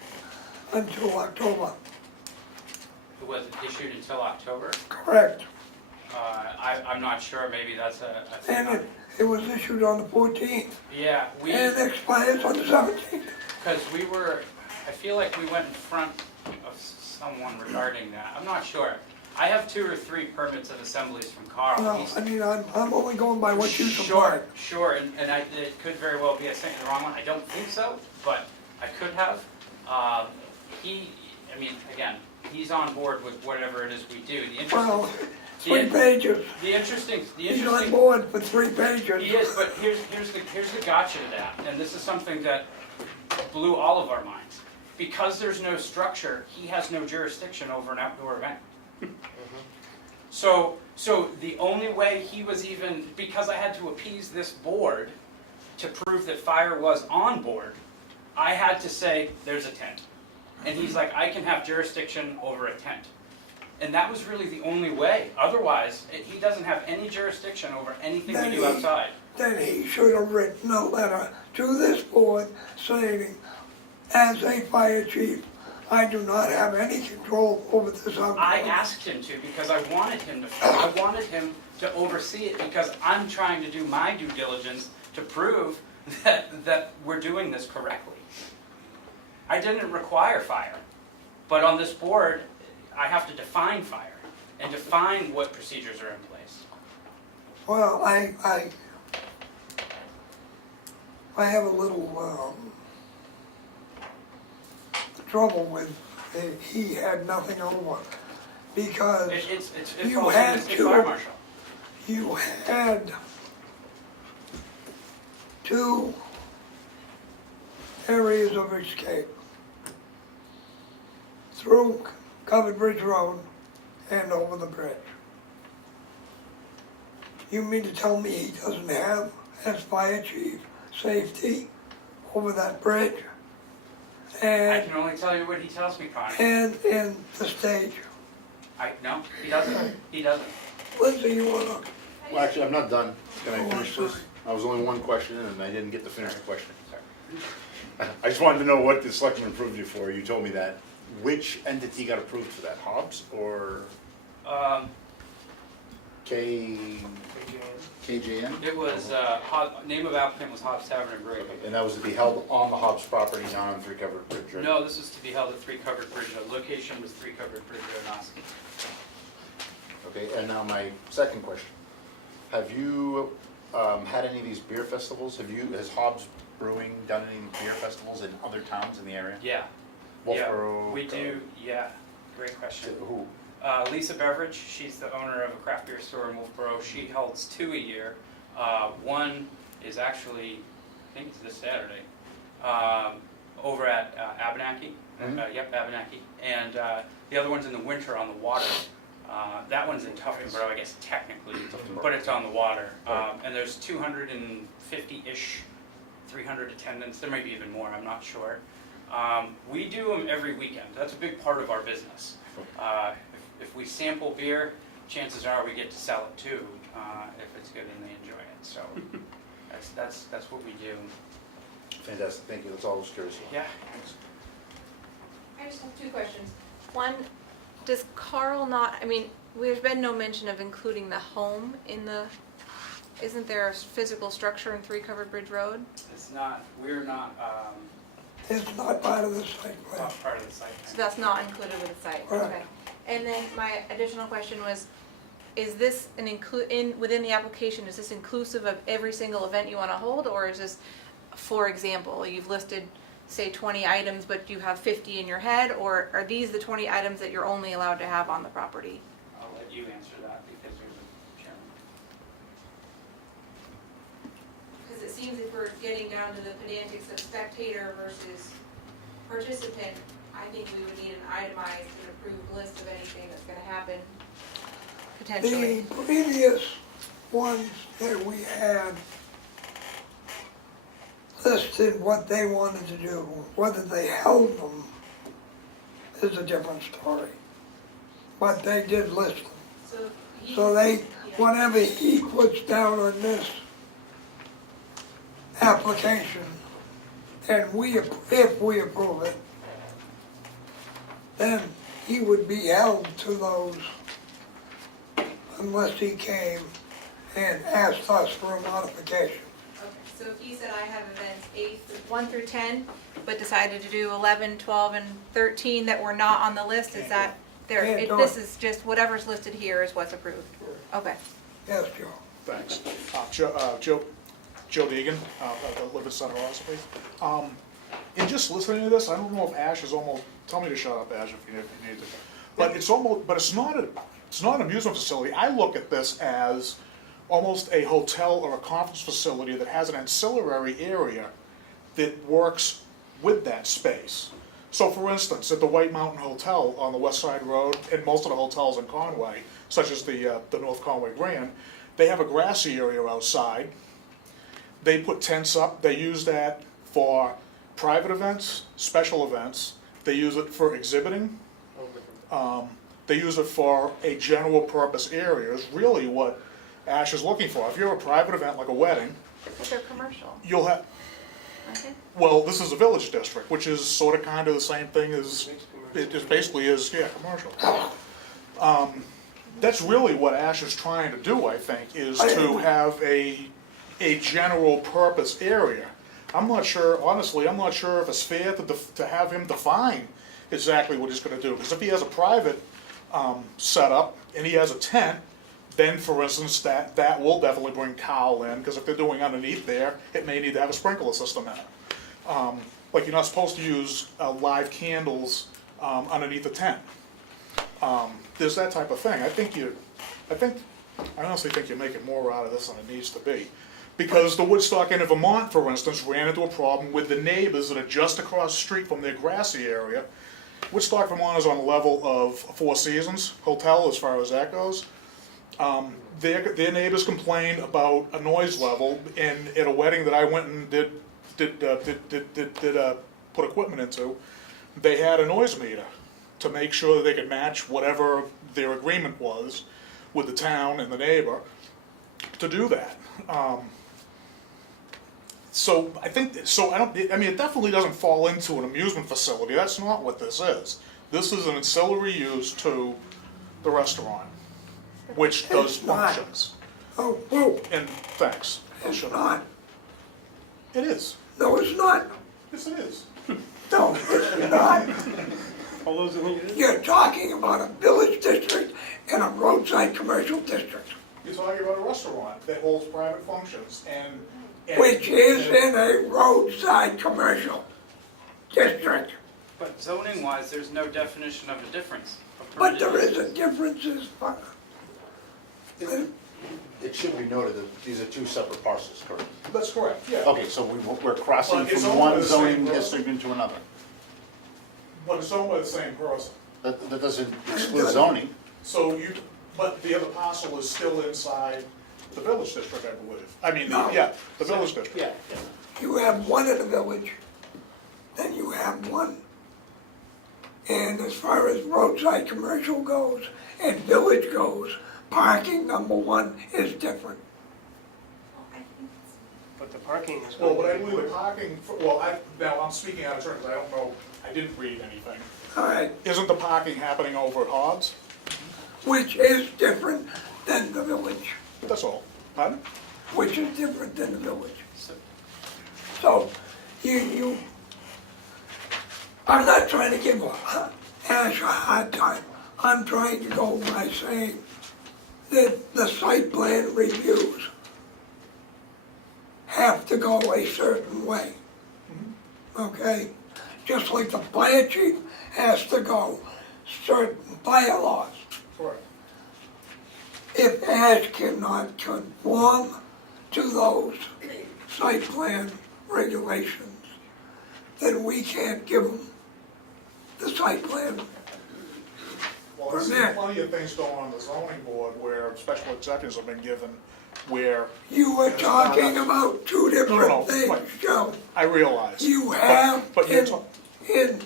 until October? It wasn't issued until October. Correct. I'm not sure, maybe that's a thing. And it was issued on the 14th, Yeah, and it expires on the 17th. because I feel like we went in front of someone regarding that. I'm not sure. I have 2 or 3 permits of assemblies from Carl. No, He's- I mean, I'm only going by what you Sure, supplied. sure, and it could very well be I sent you the wrong one. I don't think so, but I could have. Again, he's on board with whatever it is we do. Well, 3 pages. The interesting. He's on board for 3 pages. He is, but here's the gotcha to that, and this is something that blew all of our minds. Because there's no structure, he has no jurisdiction over an outdoor event. So the only way he was even, because I had to appease this board to prove that fire was on board, I had to say, there's a tent. And he's like, I can have jurisdiction over a tent. And that was really the only way. Otherwise, he doesn't have any jurisdiction over anything we do outside. Then he should have written a letter to this board saying, as a fire chief, I do not have any control over this outdoor. I asked him to because I wanted him to oversee it, because I'm trying to do my due diligence to prove that we're doing this correctly. I didn't require fire, but on this board, I have to define fire and define what procedures are in place. Well, I have a little trouble with he had nothing over, because It you falls had under the state to- fire marshal. you had 2 areas of escape through Covered Bridge Road and over the bridge. You mean to tell me he doesn't have, as fire chief, safety over that bridge? I And can only tell you what he tells me, Connie. and the stage. No, he doesn't, he doesn't. Lindsay, you wanna, Well, actually, I'm not done. Can I Oh, finish this? sorry. I was only one question and I didn't get to finish the question. I just wanted to know what the selectmen approved you for. You told me that. Which entity got approved for that? Hobbs or KJN? It was, name of applicant was Hobbs Tavern and Brewery. And that was to be held on the Hobbs property, not on 3 Covered Bridge, right? No, this was to be held at 3 Covered Bridge. The location was 3 Covered Bridge, Ossipee. Okay, and now my second question. Have you had any of these beer festivals? Has Hobbs Brewing done any beer festivals in other towns in the area? Yeah. Wolfboro? Yeah, we do, yeah. Great question. Who? Lisa Beveridge, she's the owner of a craft beer store in Wolfboro. She holds 2 a year. One is actually, I think it's this Saturday, over at Abenaki. Mhm. Yep, Abenaki. And the other one's in the winter on the water. That one's in Tuftonboro, I guess technically, but it's on the water. And there's 250-ish, 300 attendants. There may be even more, I'm not sure. We do them every weekend. That's a big part of our business. If we sample beer, chances are we get to sell it too, if it's good and they enjoy it. So that's what we do. Fantastic, thank you. That's all I was curious about. Yeah. I just have 2 questions. One, does Carl not, I mean, there's been no mention of including the home in the, isn't there a physical structure in 3 Covered Bridge Road? It's not, we're not it's not part of the site plan. not part of the site So plan. that's not included with the site, Right. okay. And then my additional question was, is this within the application, is this inclusive of every single event you wanna hold, or is this, for example, you've listed, say 20 items, but you have 50 in your head, or are these the 20 items that you're only allowed to have on the property? I'll let you answer that because you're the chairman. Because it seems if we're getting down to the pedantics of spectator versus participant, I think we would need an itemized and approved list of anything that's gonna happen potentially. The previous ones that we had listed what they wanted to do. Whether they held them is a different story. But they did list them. So whatever he puts down on this application, and if we approve it, then he would be held to those unless he came and asked us for a modification. Okay, so if you said I have events 1 through 10, but decided to do 11, 12, and 13 that were not on the list, is that there? Can't do This it. is just whatever's listed here is what's approved. Okay. Yes, Joe. Thanks. Joe Deegan, I live in Center Ossipee. In just listening to this, I don't know if Ash is almost, tell me to shut up, Ash, if you need to. But it's not an amusement facility. I look at this as almost a hotel or a conference facility that has an ancillary area that works with that space. So for instance, at the White Mountain Hotel on the West Side Road, and most of the hotels in Conway, such as the North Conway Grand, they have a grassy area outside. They put tents up, they use that for private events, special events, they use it for exhibiting. They use it for a general purpose area, is really what Ash is looking for. If you're a private event like a wedding, But they're commercial, you'll have, aren't they? well, this is a village district, which is sort of kind of the same thing as, it just basically is, yeah, commercial. That's really what Ash is trying to do, I think, is to have a general purpose area. I'm not sure, honestly, I'm not sure if it's fair to have him define exactly what he's gonna do. Because if he has a private setup and he has a tent, then for instance, that will definitely bring Kyle in, because if they're doing underneath there, it may need to have a sprinkler system in it. Like you're not supposed to use live candles underneath the tent. There's that type of thing. I honestly think you're making more out of this than it needs to be. Because the Woodstock Inn of Vermont, for instance, ran into a problem with the neighbors that are just across the street from their grassy area. Woodstock, Vermont is on the level of Four Seasons Hotel as far as that goes. Their neighbors complained about a noise level, and at a wedding that I went and did put equipment into, they had a noise meter. to make sure that they could match whatever their agreement was with the town and the neighbor to do that. So I think, it definitely doesn't fall into an amusement facility, that's not what this is. This is an ancillary use to the restaurant, which does It's not. functions. Oh, whoa, And thanks. it's not. It is. No, it's not. Yes, it is. No, it's not. All those in here? You're talking about a village district and a roadside commercial district, You're talking about a restaurant that holds private functions and. which is in a roadside commercial district. But zoning wise, there's no definition of a difference. of But permitted there is uses. a difference as far. It should be noted that these are two separate parcels, correct? That's correct, yeah. Okay, so we're crossing Well, it's from owned by one the same zoning person. district into another. But it's owned by the same person. That doesn't exclude zoning. So but the other parcel is still inside the village district, I believe. I mean, No. the village district. Yeah. You have one in the village, then you have one. And as far as roadside commercial goes and village goes, parking number one is different. But the parking is Well, going what I to be. believe the parking, now I'm speaking out of turn, because I don't know, I didn't read anything. All right, Isn't the parking happening over at Hobbs? which is different than the village, That's all. Pardon? which is different than the village. So- So, I'm not trying to give Ash a hard time. I'm trying to go by saying that the site plan reviews have to go a certain way. Okay? Just like the fire chief has to go certain bylaws. Correct. If Ash cannot conform to those site plan regulations, then we can't give him the site plan. Well, I've seen Permit. plenty of things going on in the zoning board where special exceptions have been given, where, You were talking about two No, different no, things, right. Joe. I realize. You have, But you're in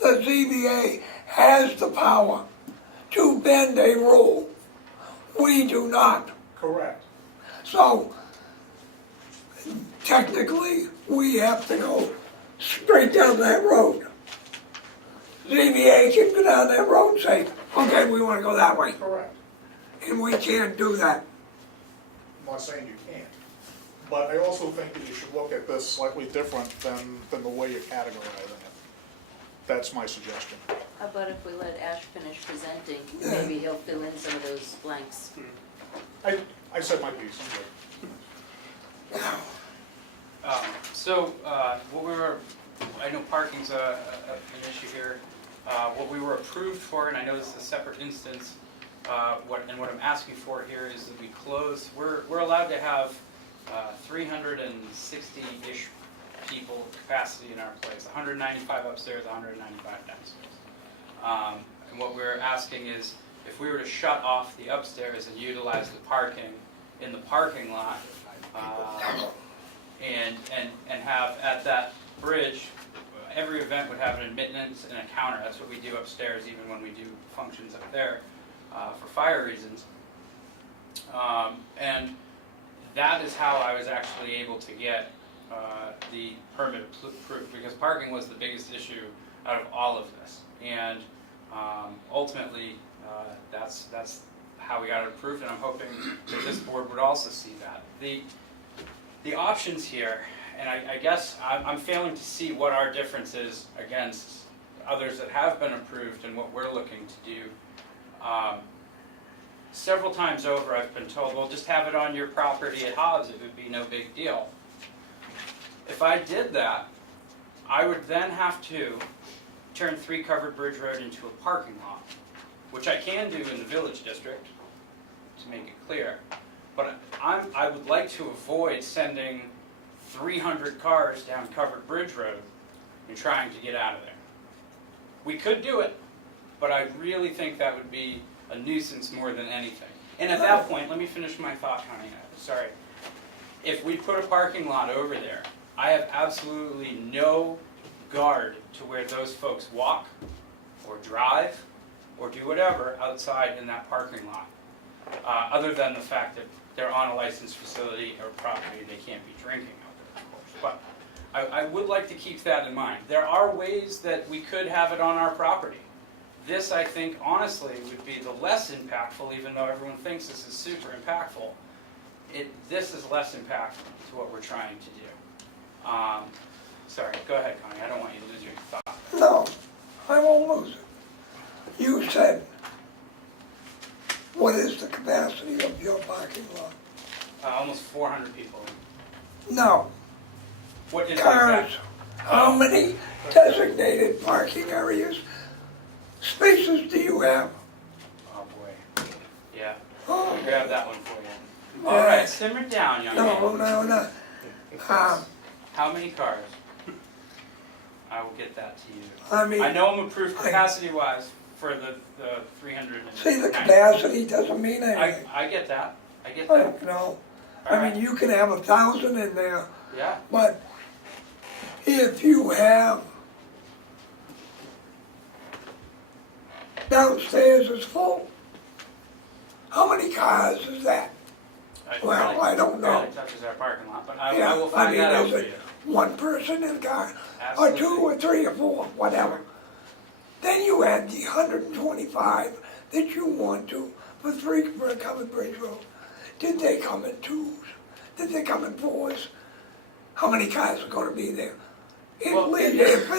the ZBA has the power to bend a rule. We do not. correct. So technically, we have to go straight down that road. ZBA can go down that road and say, okay, we want to go that way. Correct. And we can't do that. I'm not saying you can't. But I also think that you should look at this slightly different than the way you're categorizing it. That's my suggestion. How about if we let Ash finish presenting, Yeah. maybe he'll fill in some of those blanks. I said my piece, I'm good. What we were, I know parking's an issue here. What we were approved for, and I know this is a separate instance, what I'm asking for here is that we close, we're allowed to have 360-ish people capacity in our place, 195 upstairs, 195 downstairs. And what we're asking is, if we were to shut off the upstairs and utilize the parking in the parking lot, and have at that bridge, every event would have an admittance and a counter. That's what we do upstairs, even when we do functions up there, for fire reasons. And that is how I was actually able to get the permit approved, because parking was the biggest issue out of all of this. And ultimately, that's how we got it approved, and I'm hoping that this board would also see that. The options here, and I guess I'm failing to see what our difference is against others that have been approved and what we're looking to do. Several times over I've been told, well, just have it on your property at Hobbs, it would be no big deal. If I did that, I would then have to turn 3 Covered Bridge Road into a parking lot, which I can do in the village district, to make it clear. But I would like to avoid sending 300 cars down Covered Bridge Road and trying to get out of there. We could do it, but I really think that would be a nuisance more than anything. And at that point, let me finish my thought, honey, sorry. If we put a parking lot over there, I have absolutely no guard to where those folks walk or drive or do whatever outside in that parking lot. Other than the fact that they're on a licensed facility or property, they can't be drinking out there, of course. But I would like to keep that in mind. There are ways that we could have it on our property. This, I think, honestly, would be the less impactful, even though everyone thinks this is super impactful. This is less impactful to what we're trying to do. Sorry, go ahead, Connie. I don't want you to lose your thought. No, I won't lose it. You said, what is the capacity of your parking lot? Almost 400 people. No, What is cars, that? how many designated parking areas, spaces do you have? Oh, boy. Yeah, Oh, I'll grab that one for you. Yeah. All right, simmer down, young no, man. no. How many cars? I will get that to you. I mean, I know I'm approved capacity-wise for the 300. see, the capacity doesn't mean anything. I get that. I get that. You know, All I right. mean, you can have 1,000 in there, Yeah. but if you have downstairs is full, how many cars is that? Well, I don't know. Barely touches our parking lot, but I Yeah, will find mean, that out is for it you. one person in a car, or Absolutely. 2 or 3 or 4, whatever. Then you add the 125 that you want to for a covered bridge road. Did they come in 2s? Did they come in 4s? How many cars are gonna be there? Well, If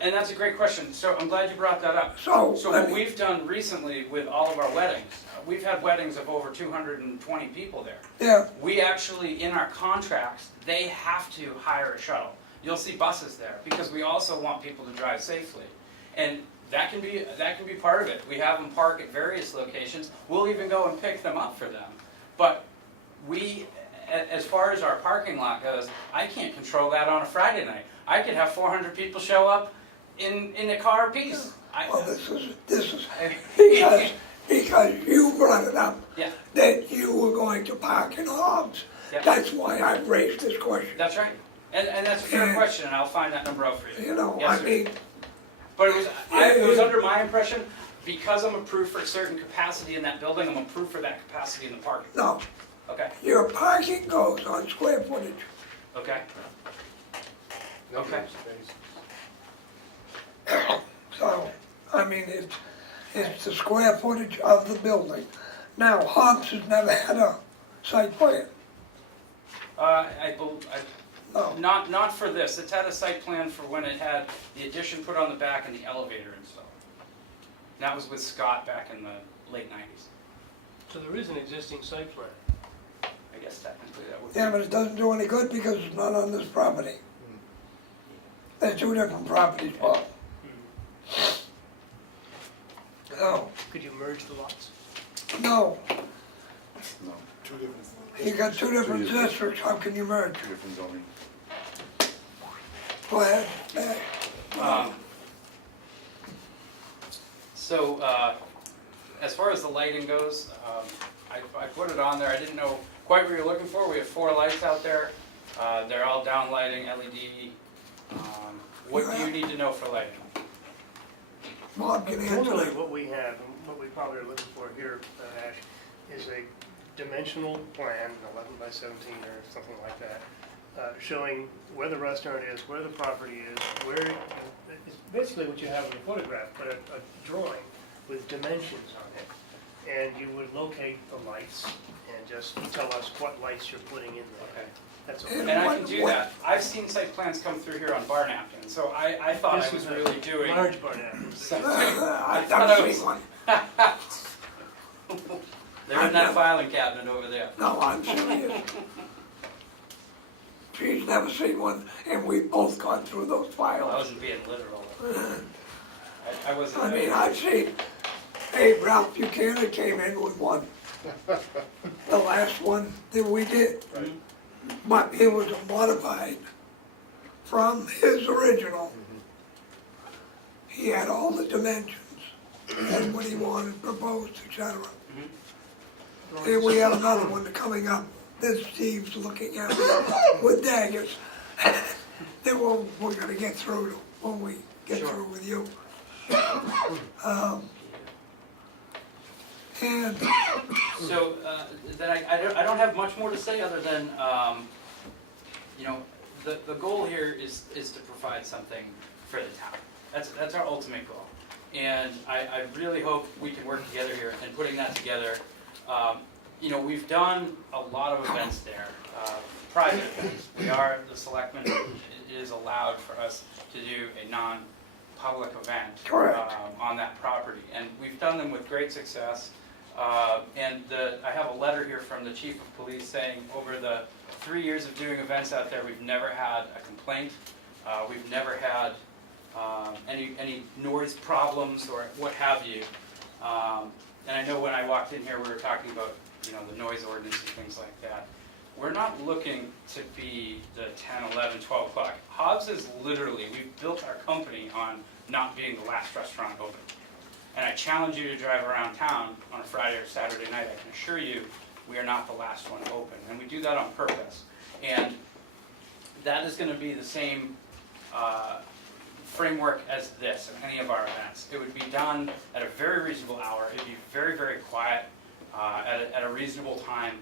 and that's a great question. So I'm glad you brought that up. So, So I what mean- we've done recently with all of our weddings, we've had weddings of over 220 people there. Yeah, We actually, in our contracts, they have to hire a shuttle. You'll see buses there, because we also want people to drive safely. And that can be part of it. We have them park at various locations. We'll even go and pick them up for them. But as far as our parking lot goes, I can't control that on a Friday night. I could have 400 people show up in a car apiece. well, this is because you brought it up, Yeah, that you were going to park in Hobbs. Yeah. That's why I raised this question. that's right. And that's a fair Yeah. question, and I'll find that number out for you. You know, Yes, I sir. mean, But it was under my impression, because I'm approved for a certain capacity in that building, I'm approved for that capacity in the parking. no, Okay, your parking goes on square footage. okay. Okay. So, I mean, it's the square footage of the building. Now, Hobbs has never had a site plan. No, No, not for this. It's had a site plan for when it had the addition put on the back and the elevator installed. That was with Scott back in the late 90s. So there is an existing site plan. I guess technically that would be. yeah, but it doesn't do any good because it's not on this property. They're 2 different properties, Bob. No, Could you merge the lots? no, No, 2 different, you got 2 different districts, how can you merge? 2 different zoning. Go ahead, Nash. So, as far as the lighting goes, I put it on there. I didn't know quite what you're looking for. We have 4 lights out there. They're all down lighting, LED. What do you need to know for lighting? Bob can answer Normally, that. what we have, and what we probably are looking for here, Nash, is a dimensional plan, 11 by 17 or something like that, showing where the restaurant is, where the property is, it's basically what you have in a photograph, but a drawing with dimensions on it. And you would locate the lights and just tell us what lights you're putting in there. Okay. That's all. And I can do that. I've seen site plans come through here on bar napkins, so I thought This I was is a really doing. large barn apple. something. I've thought never I was- seen one. They're in that filing cabinet over there. No, I'm serious. She's never seen one, and we've both gone through those I files. wasn't being literal. I wasn't. I mean, I've seen, hey, Ralph Buchanan came in with one. The last one that we did. But it was modified from his original. He had all the dimensions and what he wanted, proposed, etc. And we have another one coming up that Steve's looking at with daggers. Then we're gonna get through to when we get through with you. And So, then I don't have much more to say other than, you know, the goal here is to provide something for the town. That's our ultimate goal. And I really hope we can work together here in putting that together. You know, we've done a lot of events there, private events. The Selectmen, it is allowed for us to do a non-public event on that property. And we've done them with great success. And I have a letter here from the Chief of Police saying over the 3 years of doing events out there, we've never had a complaint. We've never had any noise problems or what have you. And I know when I walked in here, we were talking about, you know, the noise ordinance and things like that. We're not looking to be the 10, 11, 12 o'clock. Hobbs is literally, we've built our company on not being the last restaurant open. And I challenge you to drive around town on a Friday or Saturday night. I can assure you, we are not the last one open. And we do that on purpose. And that is going to be the same framework as this and any of our events. It would be done at a very reasonable hour. It'd be very, very quiet at a reasonable time.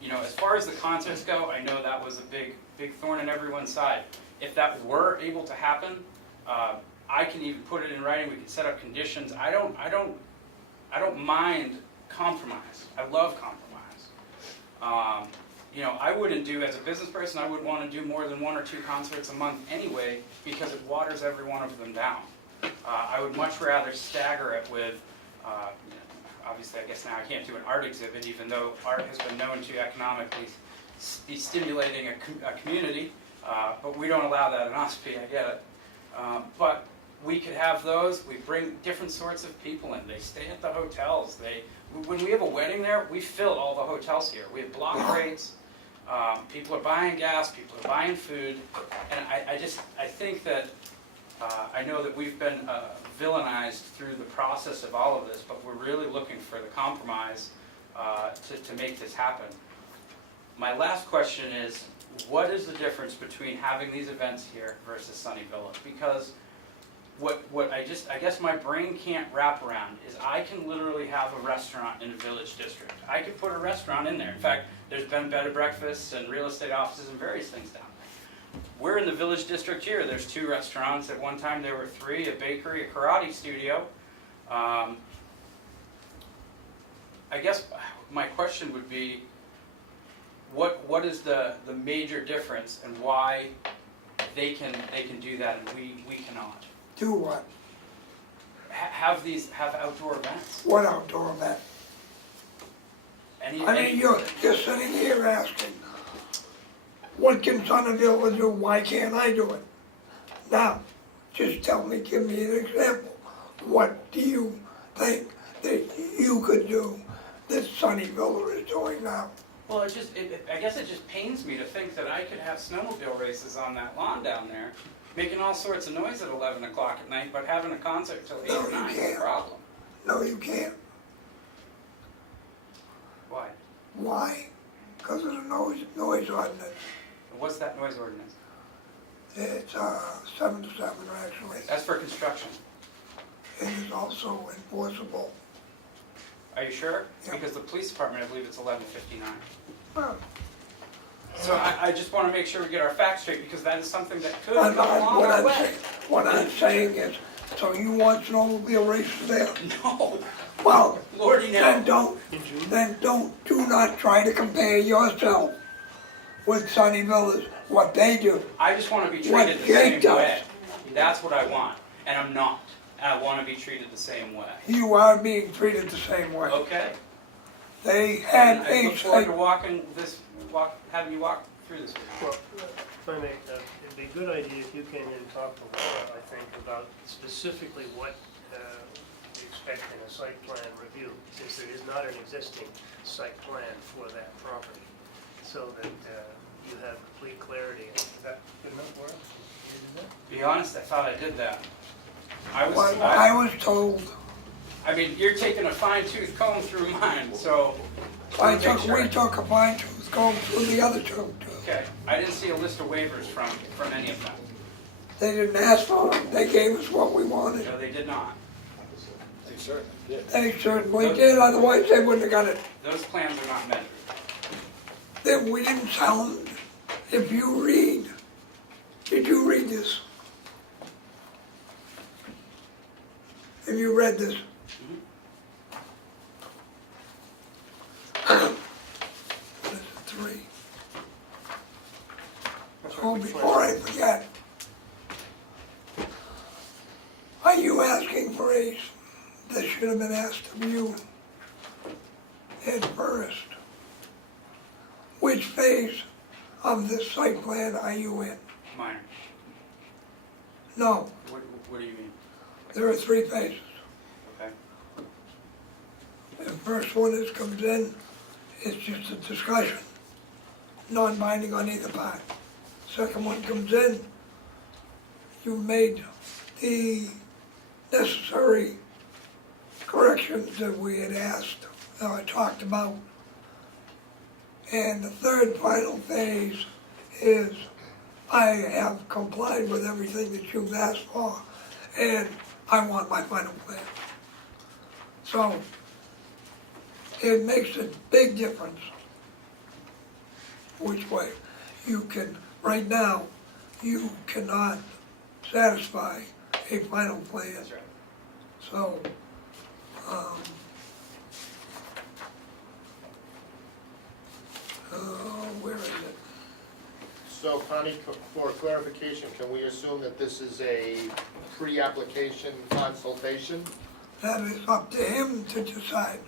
You know, as far as the concerts go, I know that was a big thorn in everyone's side. If that were able to happen, I can even put it in writing. We can set up conditions. I don't mind compromise. I love compromise. You know, I wouldn't do, as a business person, I would want to do more than 1 or 2 concerts a month anyway, because it waters every one of them down. I would much rather stagger it with, obviously I guess now I can't do an art exhibit, even though art has been known to economically be stimulating a community, but we don't allow that in Ossipee, I get it. But we could have those. We bring different sorts of people in. They stay at the hotels. When we have a wedding there, we fill all the hotels here. We have block rates. People are buying gas. People are buying food. And I think that I know that we've been villainized through the process of all of this, but we're really looking for the compromise to make this happen. My last question is, what is the difference between having these events here versus Sunny Villa? Because what I guess my brain can't wrap around is I can literally have a restaurant in a village district. I could put a restaurant in there. In fact, there's been bed and breakfasts and real estate offices and various things down there. We're in the village district here. There's 2 restaurants. At one time there were 3, a bakery, a karate studio. I guess my question would be, what is the major difference and why they can do that and we cannot? do what? Have outdoor events. What outdoor event? I mean, you're sitting here asking, what can Sunnyvale do, why can't I do it? Now, just tell me, give me an example. What do you think that you could do that Sunnyvale is doing now? Well, I guess it just pains me to think that I could have snowmobile races on that lawn down there, making all sorts of noise at 11 o'clock at night, but having a concert till 8 or 9 is a problem. No, you can't. Why? Why? Because of the noise ordinance. What's that noise ordinance? It's 7 to 7 actually. That's for construction. It is also enforceable. Are you sure? Yeah. Because the police department, I believe it's 11:59. Well, So I just want to make sure we get our facts straight, because that is something that could come along our way. what I'm saying is, so you want snowmobile races there? No. Well, Lordy, no. then do not try to compare yourself with Sunnyville, what they do. I just want to be What treated the Jake same way. does. That's what I want, and I'm not. And I want to be treated the same way. You are being treated the same way. Okay. They had And I a look forward to site, having you walk through this with me. Well, if I may, it'd be a good idea if you came in and talked to Laura, I think, about specifically what you expect in a site plan review, since there is not an existing site plan for that property, so that you have complete clarity. Is that good enough, Laura? Did you do that? Be honest, I thought I did that. I I was told, I mean, you're taking a fine-tooth comb through mine, so. we took a fine tooth comb through the other two too. Okay, I didn't see a list of waivers from any of them. They didn't ask for it, they gave us what we wanted. No, they did not. They certainly did. They certainly did, otherwise they wouldn't have got it. Those plans are not measured. Then we didn't tell them, if you read, did you read this? Have you read this? What is it, 3? Oh, before I forget, are you asking for a, this should have been asked of you at first. Which phase of this site plan are you in? Minor. No, What do you mean? there are 3 phases. Okay. The first one is comes in, it's just a discussion, non-binding on either part. Second one comes in, you've made the necessary corrections that we had asked, talked about. And the third final phase is, I have complied with everything that you've asked for, and I want my final plan. So, it makes a big difference which way. You can, right now, you cannot satisfy a final plan. That's right. So, where is it? So Connie, for clarification, can we assume that this is a pre-application consultation? That is up to him to decide.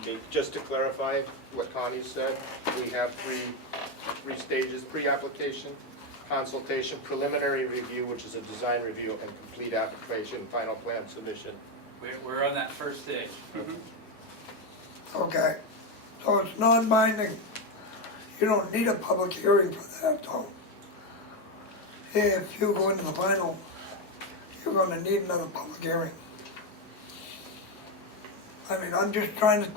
Okay, just to clarify what Connie said, we have three stages: pre-application, consultation, preliminary review, which is a design review, and complete application, final plan submission. We're on that first stage. Okay, so it's non-binding. You don't need a public hearing for that, though. If you go into the final, you're gonna need another public hearing. I mean, I'm just trying to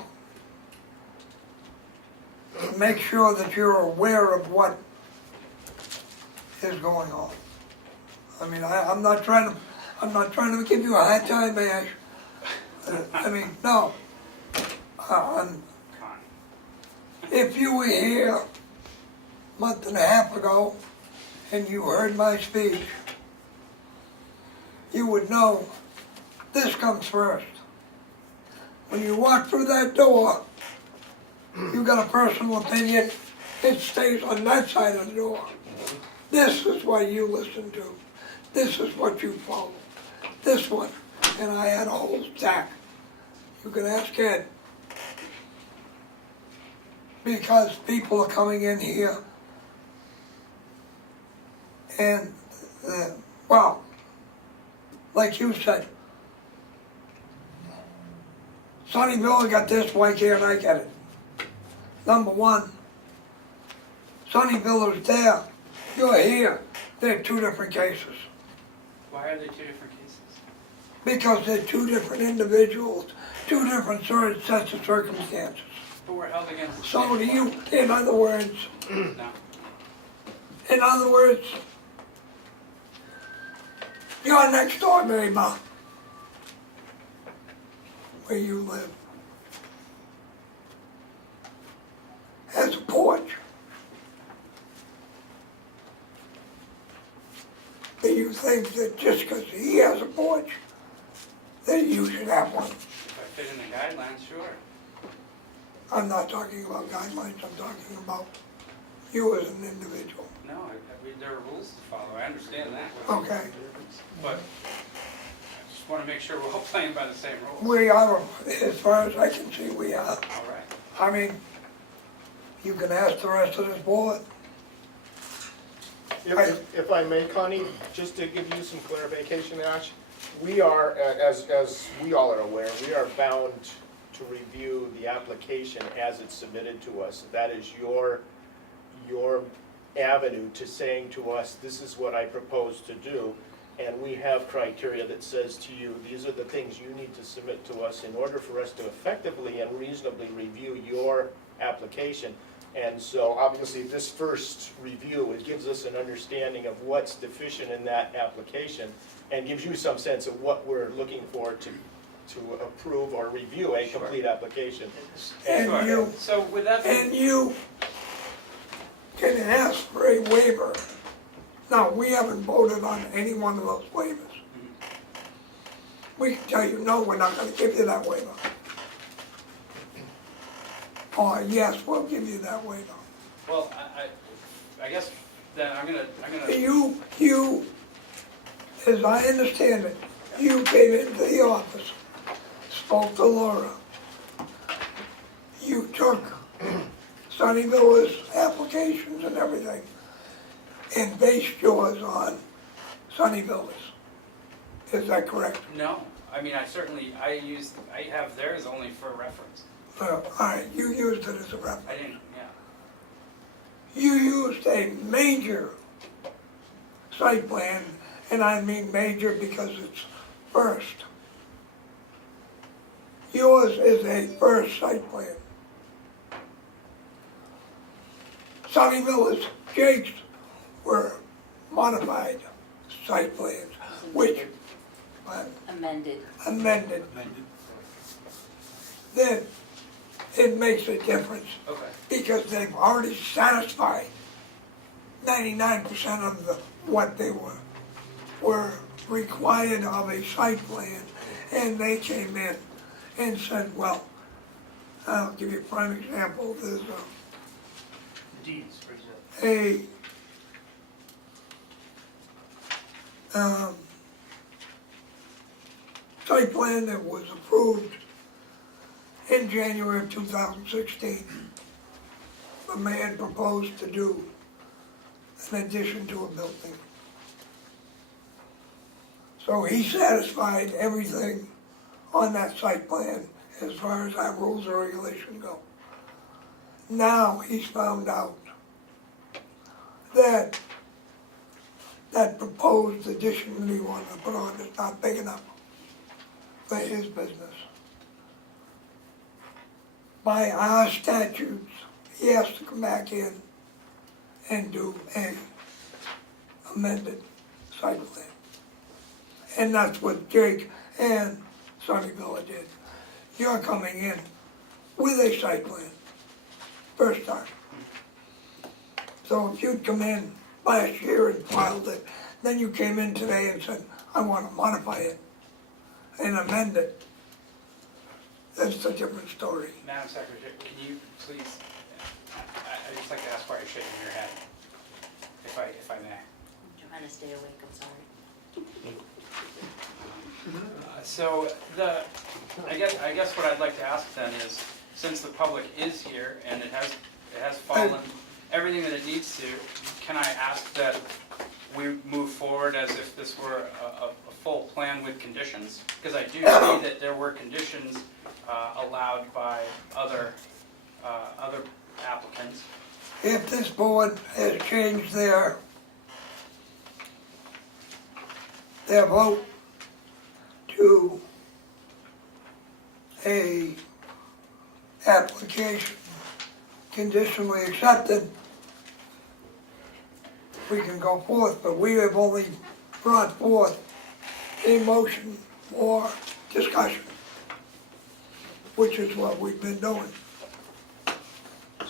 make sure that you're aware of what is going on. I mean, I'm not trying to give you a hard time, Ash. I mean, no. If you were here a month and a half ago and you heard my speech, you would know this comes first. When you walk through that door, you got a personal opinion, it stays on that side of the door. This is what you listen to. This is what you follow. This one, and I had a whole stack. You can ask Ed. Because people are coming in here and, well, like you said, Sunnyville got this, why can't I get it? Number one, Sunnyville is there, you're here, they're 2 different cases. Why are they 2 different cases? Because they're 2 different individuals, 2 different sets of circumstances. But we're held against the So do same you, law. in other words, No. Your next door neighbor, where you live, has a porch. Do you think that just because he has a porch, that you should have one? If I fit in the guidelines, sure. I'm not talking about guidelines, I'm talking about you as an individual. No, there are rules to follow, I understand that. Okay, But I just want to make sure we're all playing by the same rules. we are, as far as I can see, we are. All right. I mean, you can ask the rest of this board. If I may, Connie, just to give you some clarification, Ash, we are, as we all are aware, we are bound to review the application as it's submitted to us. That is your avenue to saying to us, this is what I propose to do, and we have criteria that says to you, these are the things you need to submit to us in order for us to effectively and reasonably review your application. And so obviously this first review, it gives us an understanding of what's deficient in that application and gives you some sense of what we're looking for to approve or review a complete application. And Sure. you, So with that and being, you can ask for a waiver. Now, we haven't voted on any one of those waivers. We can tell you, no, we're not gonna give you that waiver. Or, yes, we'll give you that waiver. well, I guess then I'm gonna, You, as I understand it, you came into the office, spoke to Laura. You took Sunnyville's applications and everything and based yours on Sunnyville's. Is that correct? no, I mean, I have theirs only for reference. Well, all right, you used it as a reference. I didn't, yeah. You used a major site plan, and I mean major because it's first. Yours is a first site plan. Sunnyville's, Jake's were modified site plans, which Amended. amended. Then it makes a difference Okay. because they've already satisfied 99% of what they were required of a site plan, and they came in and said, well, I'll give you a prime example. There's Deeds, for example. a site plan that was approved in January of 2016. The man proposed to do an addition to a building. So he satisfied everything on that site plan as far as our rules or regulations go. Now he's found out that that proposed addition that he wanted to put on is not big enough for his business. By our statutes, he has to come back in and do a amended site plan. And that's what Jake and Sunnyville did. You're coming in with a site plan, first time. So if you'd come in last year and filed it, then you came in today and said, I want to modify it and amend it, that's a different story. Madam Secretary, can you please, I'd just like to ask why you're shaking your head, if I may. I'm trying to stay awake, I'm sorry. So I guess what I'd like to ask then is, since the public is here and it has fallen everything that it needs to, can I ask that we move forward as if this were a full plan with conditions? Because I do see that there were conditions allowed by other applicants. If this board has changed their vote to a application conditionally accepted, we can go forth, but we have only brought forth a motion for discussion, which is what we've been doing.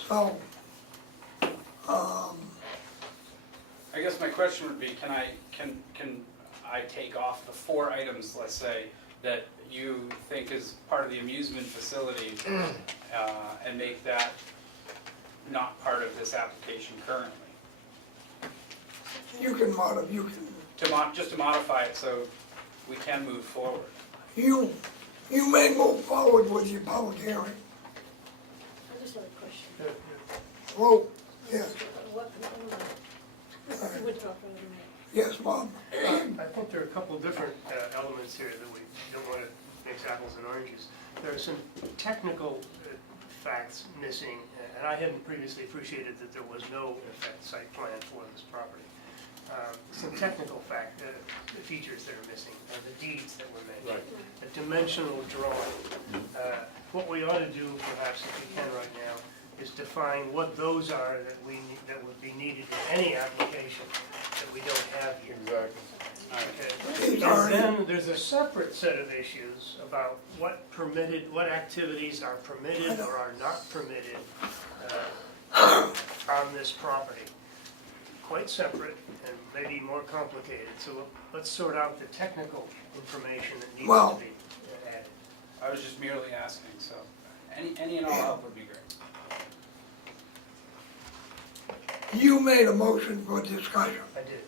So, I guess my question would be, can I take off the 4 items, let's say, that you think is part of the amusement facility and make that not part of this application currently? you can modify, Just to modify it so we can move forward. you may move forward with your public hearing. I just have a question. Well, yes, We're talking in a minute. yes, Bob. I think there are a couple of different elements here that we don't want to mix apples and oranges. There are some technical facts missing, and I hadn't previously appreciated that there was no, in effect, site plan for this property. Some technical features that are missing, and the deeds that were made. Right. A dimensional drawing. What we ought to do, perhaps, if we can right now, is define what those are that would be needed in any application that we don't have here. Exactly. Okay. And then there's a separate set of issues about what activities are permitted or are not permitted on this property. Quite separate and maybe more complicated, so let's sort out the technical information that needs to be added. I was just merely asking, so any and all help would be great. You made a motion for discussion. I did.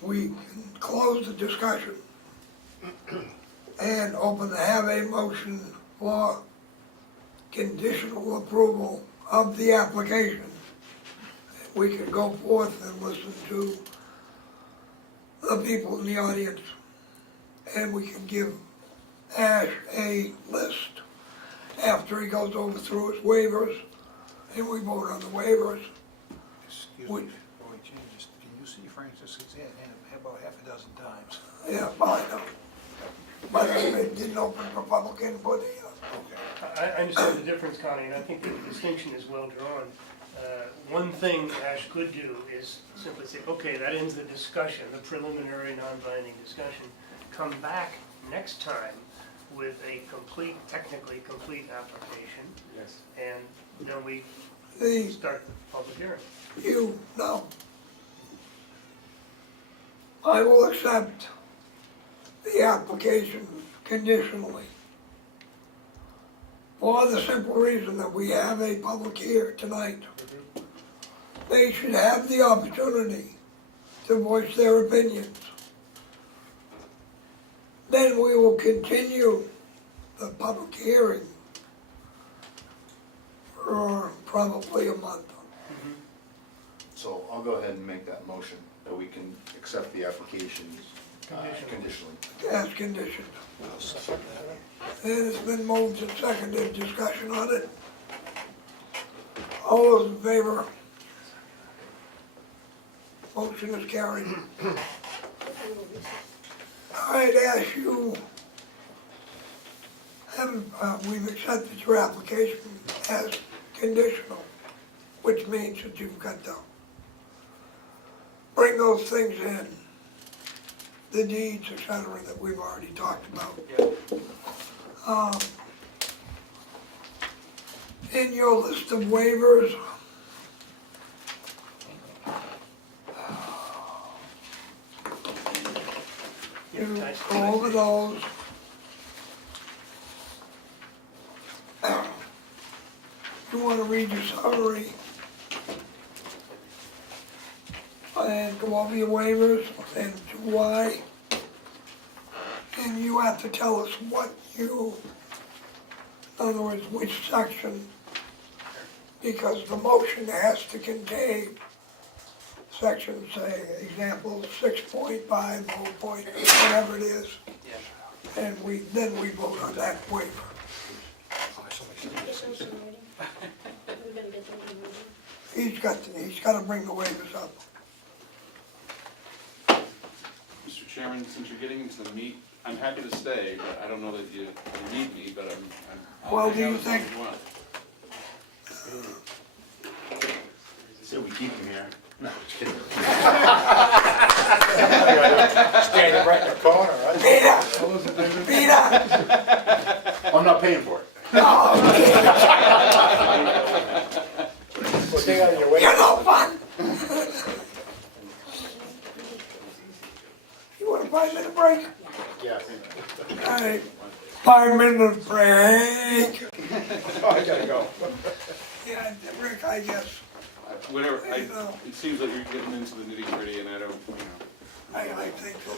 We can close the discussion and have a motion for conditional approval of the application. We can go forth and listen to the people in the audience, and we can give Ash a list after he goes over through his waivers, and we vote on the waivers. Excuse me, before we change this, can you see Francis? He's had him about half a dozen times. Yeah, I know. But it didn't open for public input either. I understand the difference, Connie, and I think that the distinction is well drawn. One thing Ash could do is simply say, okay, that ends the discussion, the preliminary non-binding discussion. Come back next time with a technically complete application. Yes. And then we start the public hearing. I will accept the application conditionally for the simple reason that we have a public hearing tonight. They should have the opportunity to voice their opinions. Then we will continue the public hearing for probably a month. So I'll go ahead and make that motion that we can accept the application conditionally. As conditioned. And it's been moved and seconded, discussion on it. All those in favor? Motion is carried. All right, Ash, we've accepted your application as conditional, which means that you've got to bring those things in, the deeds, et cetera, that we've already talked about. In your list of waivers, you go over those. You want to read your summary and go over your waivers and why. And you have to tell us in other words, which section, because the motion has to contain section, say, example 6.5, whatever it is. Yeah. And then we vote on that waiver. He's got to bring the waivers up. Mr. Chairman, since you're getting into the meat, I'm happy to stay, but I don't know that you need me, but Well, do you think? So we keep him here. No, just kidding. Standing right in the corner, right? Peter! I'm not paying for it. No, Well, stay out of your way. you're no fun! You want a 5-minute break? Yeah. All right, 5-minute break. Oh, I gotta go. Yeah, Rick, I guess, Whatever, it seems like you're getting into the nitty gritty and I don't, I think so.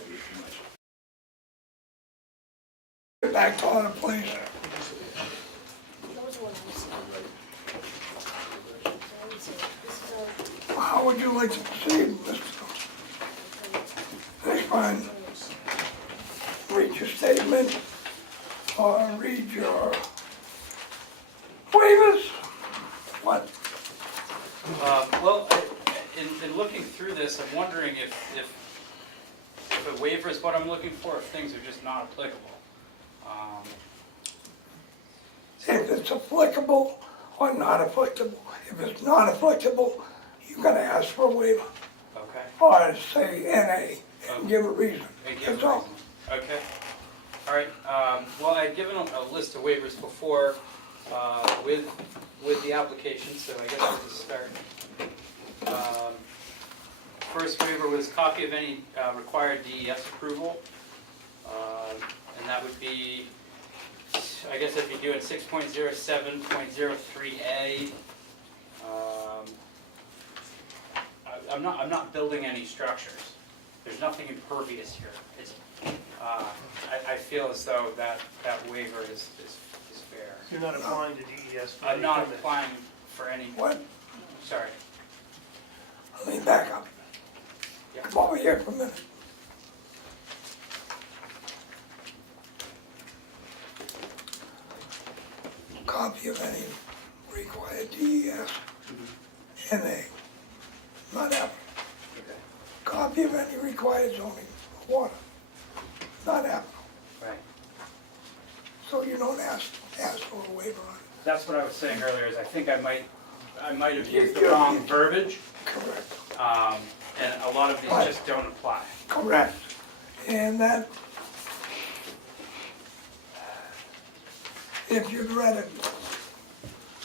Get back to order, please. How would you like to proceed, Mr.? That's fine. Read your statement, or read your waivers. What? Well, in looking through this, I'm wondering if a waiver is what I'm looking for, if things are just not applicable. If it's applicable, or not applicable. If it's not applicable, you gotta ask for a waiver, Okay. or say NA, and give a reason. And give That's a all. reason. Okay. All right, well, I'd given a list of waivers before, with the application, so I guess I'll just start. First waiver was copy of any, required DES approval. And that would be, I guess if you do it 6.07.03A. I'm not building any structures. There's nothing impervious here. It's, I feel as though that waiver is fair. You're not applying to DES for I'm any not permit. applying for any, What? sorry. Let me back up. Yeah. Come over here for a minute. Copy of any required DES, NA, not applicable. Okay. Copy of any required zoning for water, not applicable. Right. So you don't ask for a waiver on it. That's what I was saying earlier, is I think I might have used the Yeah. wrong verbiage, Correct. and a lot of these Right. just don't apply. Correct. And that, if you'd read it,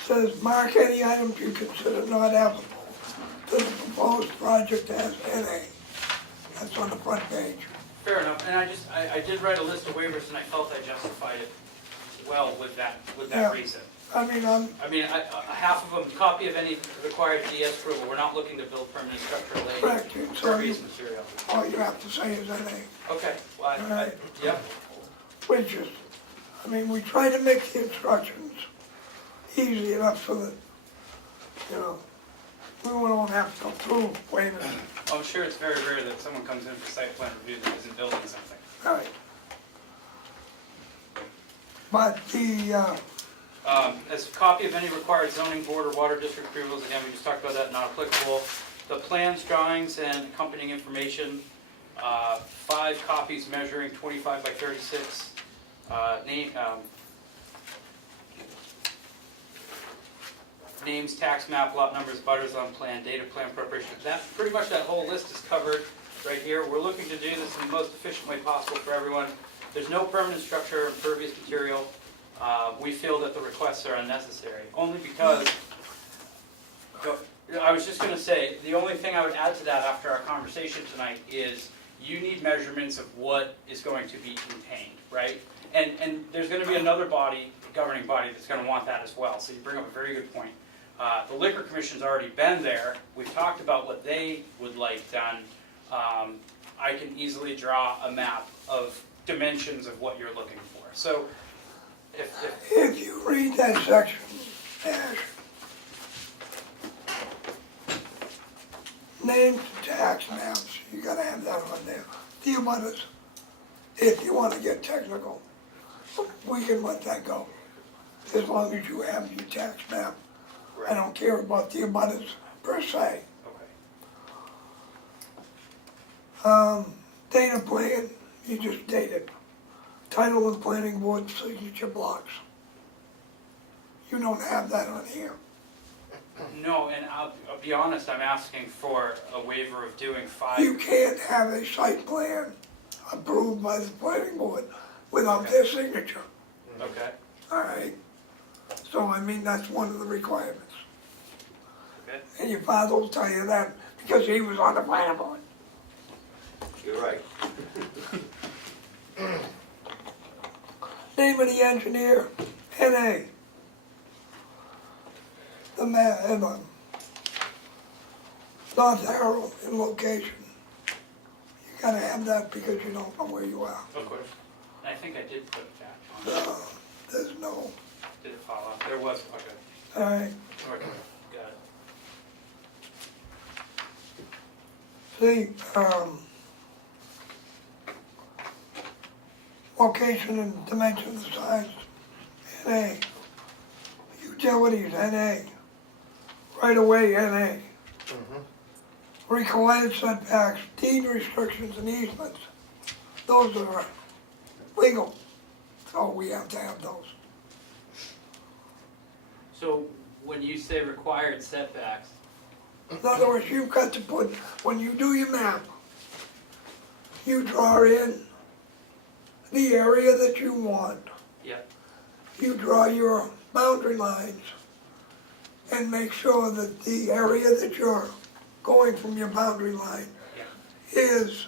says mark any items you consider not applicable to the proposed project as NA. That's on the front page. Fair enough, and I did write a list of waivers, and I felt I justified it well with that Yeah. reason. I mean, Half of them, copy of any required DS approval, we're not looking to build permanent structure laid correct, so impervious material. all you have to say is NA, Okay, well, Alright. yep, which is, I mean, we try to make the instructions easy enough so that, you know, we won't have to go through waivers. I'm sure it's very rare that someone comes in for site plan review that isn't building something. All right. But the, As a copy of any required zoning board or water district approvals, again, we just talked about that, not applicable. The plans, drawings, and accompanying information, 5 copies measuring 25 by 36. Names, tax map, lot numbers, butters on plan, date of plan preparation. Pretty much that whole list is covered right here. We're looking to do this in the most efficient way possible for everyone. There's no permanent structure or impervious material. We feel that the requests are unnecessary, only because, I was just gonna say, the only thing I would add to that after our conversation tonight is you need measurements of what is going to be contained, right? And there's gonna be another body, governing body, that's gonna want that as well, so you bring up a very good point. The Liquor Commission's already been there, we've talked about what they would like done. I can easily draw a map of dimensions of what you're looking for. So, if you read that section, Nash, names, tax maps, you gotta have that on there. The abutters, if you wanna get technical, we can let that go. As long as you have your tax map. I don't care about the abutters per se. okay. Data plan, you just date it. Title and planning board signature blocks. You don't have that on here. No, and I'll be honest, I'm asking for a waiver of doing 5. You can't have a site plan approved by the planning board without their signature, Okay, all right? So, I mean, that's one of the requirements. okay. And your father will tell you that because he was on the planning board. You're right. Name of the engineer, NA. The man, North Arrow in location. You gotta have that because you don't know where you are. Of course. I think I did put that on. There's no, Did it follow? There was, okay. all right. Okay, got it. See, location and dimensions, size, NA. Utilities, NA. Right away, NA. Required setbacks, deed restrictions and easements. Those are legal, so we have to have those. So when you say required setbacks, In other words, you've got to put, when you do your map, you draw in the area that you want. yeah, You draw your boundary lines and make sure that the area that you're going from your boundary line yeah, is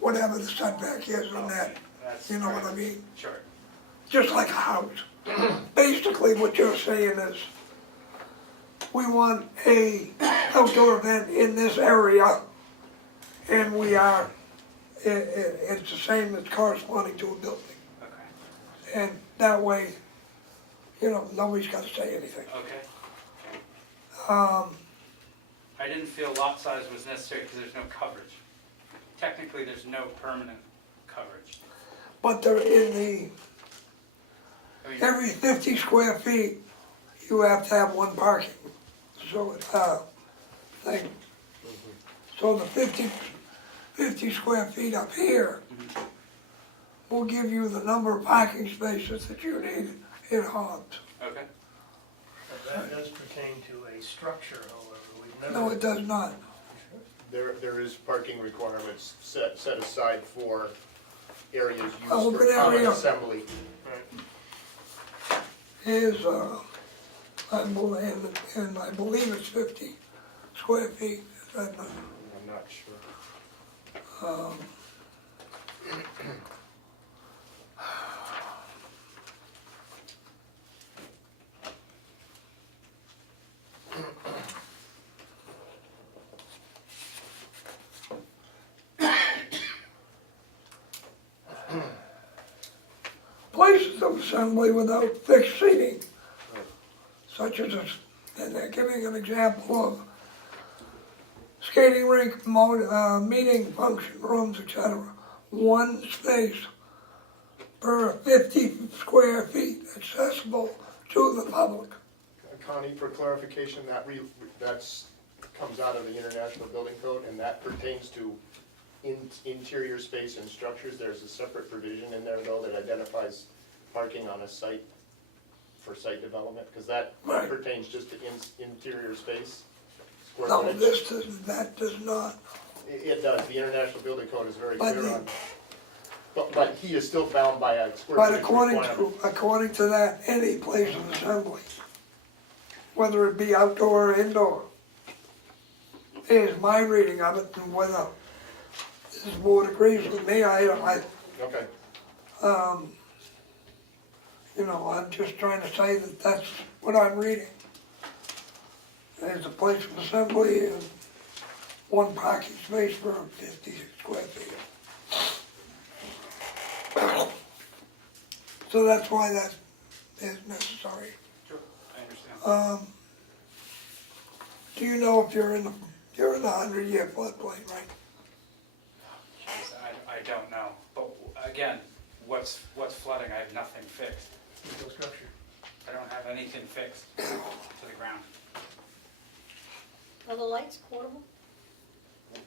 whatever the setback is on that, that's. you know what I mean? Sure, Just like a house. Basically, what you're saying is, we want a outdoor event in this area, and we are, it's the same as corresponding to a building. okay, And that way, you know, nobody's gotta say anything. okay. Um, I didn't feel lot size was necessary because there's no coverage. Technically, there's no permanent coverage. but they're in the, I mean, every 50 square feet, you have to have one parking. So, thing. So the 50 square feet up here will give you the number of parking spaces that you need in Hobbs. okay, But that does pertain to a structure, however, we've never. No, it does not. There is parking requirements set aside for areas used Open for common area. assembly. Is, I believe it's 50 square feet, is that not? I'm not sure. Places of assembly without fixed seating, such as, and they're giving an example of skating rink, meeting, function rooms, etc. One space per 50 square feet accessible to the public. Connie, for clarification, that's comes out of the International Building Code, and that pertains to interior space and structures. There's a separate provision in there, though, that identifies parking on a site for site development, because that Right. pertains just to interior space. Square No, footage. that does not. It does, the International Building Code is very But clear the- on, but he is still bound by a square But footage according requirement. to that, any place of assembly, whether it be outdoor or indoor, is my reading of it, and whether this board agrees with me, Okay, you know, I'm just trying to say that that's what I'm reading. There's a place of assembly and one parking space for 50 square feet. So that's why that is necessary. sure, I understand. Do you know if you're in the 100-year floodplain, right? Jeez, I don't know, but again, what's flooding, I have nothing fixed. Legal structure. I don't have anything fixed to the ground. Are the lights portable?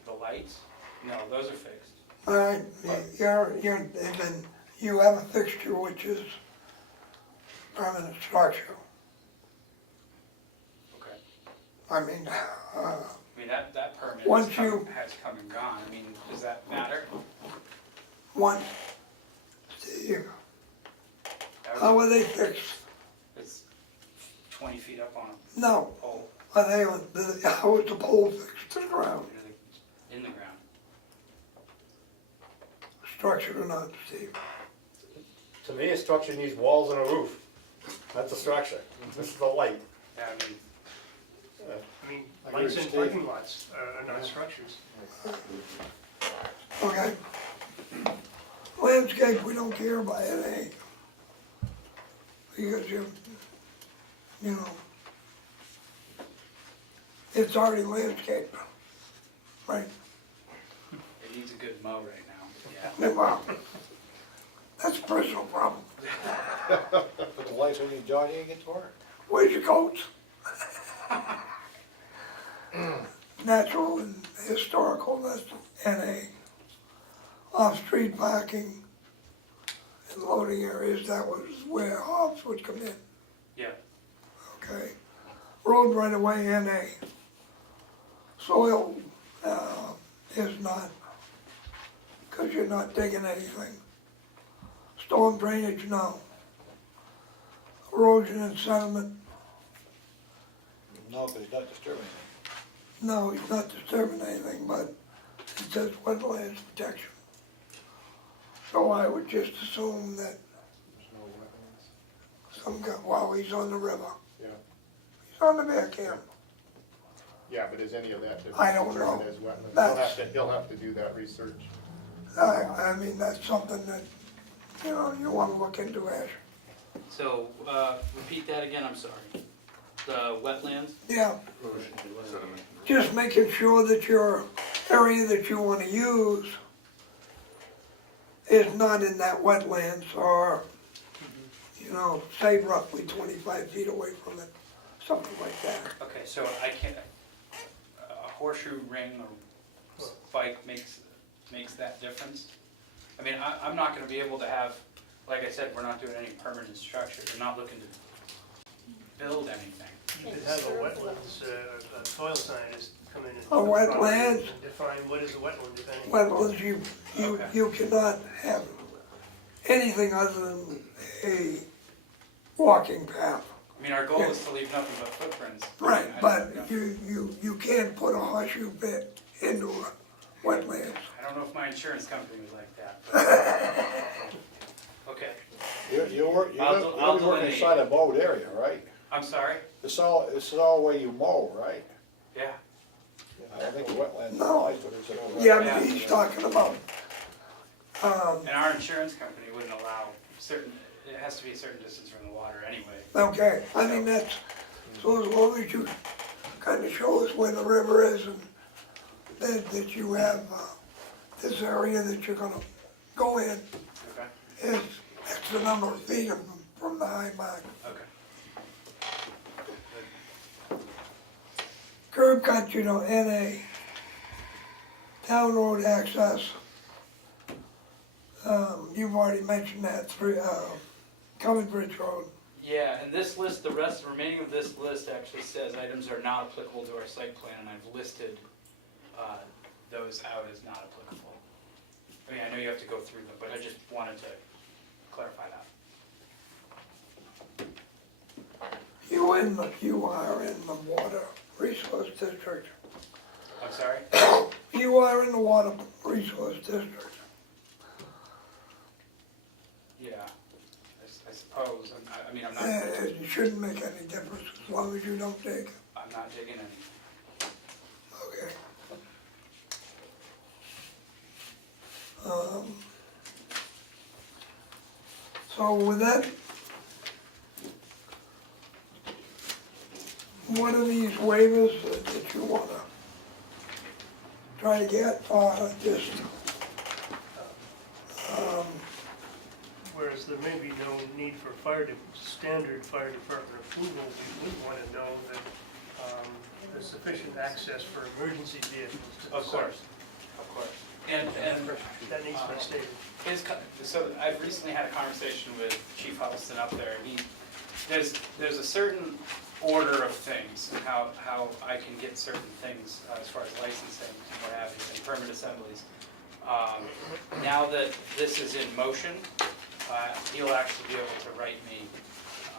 The lights, no, those are fixed. All right, and then you have a fixture which is permanent structure. Okay. I mean, I mean, that permit Once has come and gone, I mean, does that matter? one, Steve, That how was- are they fixed? It's 20 feet up on No, a pole, are they on, how is the pole fixed to the ground? in the ground. Structured or not, Steve? To me, a structure needs walls and a roof. That's a structure. This is a light. Yeah, I mean, I mean, I agree lights with in Steve. parking lots are not structures. Okay. Landscape, we don't care about anything. Because you know, it's already landscaped, right? it needs a good mow right now, yeah. Well, that's a personal problem. Put the lights on your dog, you get to work. Where's your coats? Natural and historical, that's NA. Off-street parking and loading areas, that was where Hobbs would come in, Yeah, okay? road right away, NA. Soil, is not, because you're not digging anything. Storm drainage, no. Erosion and sediment, No, because he's not disturbing anything. no, he's not disturbing anything, but it says wetlands protection. So I would just assume that There's no wetlands. some guy, while he's on the river, Yeah. he's on the backhand. Yeah, but is any of that I don't determined know. as wetlands? That's- He'll have to do that research. I mean, that's something that, you know, you wanna look into, Ash. So, repeat that again, I'm sorry. The wetlands? Yeah, Sediment. just making sure that your area that you wanna use is not in that wetlands or, you know, say roughly 25 feet away from it, something like that. Okay, so I can't, a horseshoe ring or spike makes that difference? I mean, I'm not gonna be able to have, like I said, we're not doing any permanent structure, we're not looking to build anything. You could have a wetlands, a soil scientist come in and. A wetland? and define what is a wetland, if any. Wetlands, Okay. you cannot have anything other than a walking path. I mean, our goal is to leave nothing but footprints. Right, I but don't- you can't put a horseshoe pit into a wetlands. I don't know if my insurance company was like that, but. Okay, You're I'll working delineate. inside a mowed area, right? I'm sorry? It's all where you mow, right? Yeah. I don't think the wetland No. applies to it. Yeah, but he's talking about, And our insurance company wouldn't allow certain, it has to be a certain distance from the water anyway. okay, I mean, that's, so as long as you kind of show us where the river is and that you have, this area that you're gonna go in Okay, is X the number of feet from the high mark. okay. Curb cut, you know, NA, town road access. You've already mentioned that, Common Bridge Road. Yeah, and this list, the remaining of this list actually says items are not applicable to our site plan, and I've listed those out as not applicable. I mean, I know you have to go through them, but I just wanted to clarify that. You are in the water resource district. I'm sorry? You are in the water resource district. Yeah, I suppose, I mean, I'm not, It shouldn't make any difference as long as you don't dig. I'm not digging any. Okay. So with that, one of these waivers that you wanna try to get, just, Whereas there may be no need for standard fire department approval, we would want to know that there's sufficient access for emergency vehicles to the Of site. course, of course. And That needs to be stated. so I've recently had a conversation with Chief Huddleston up there, and there's a certain order of things, and how I can get certain things as far as licensing and what have you, and permit assemblies. Now that this is in motion, he'll actually be able to write me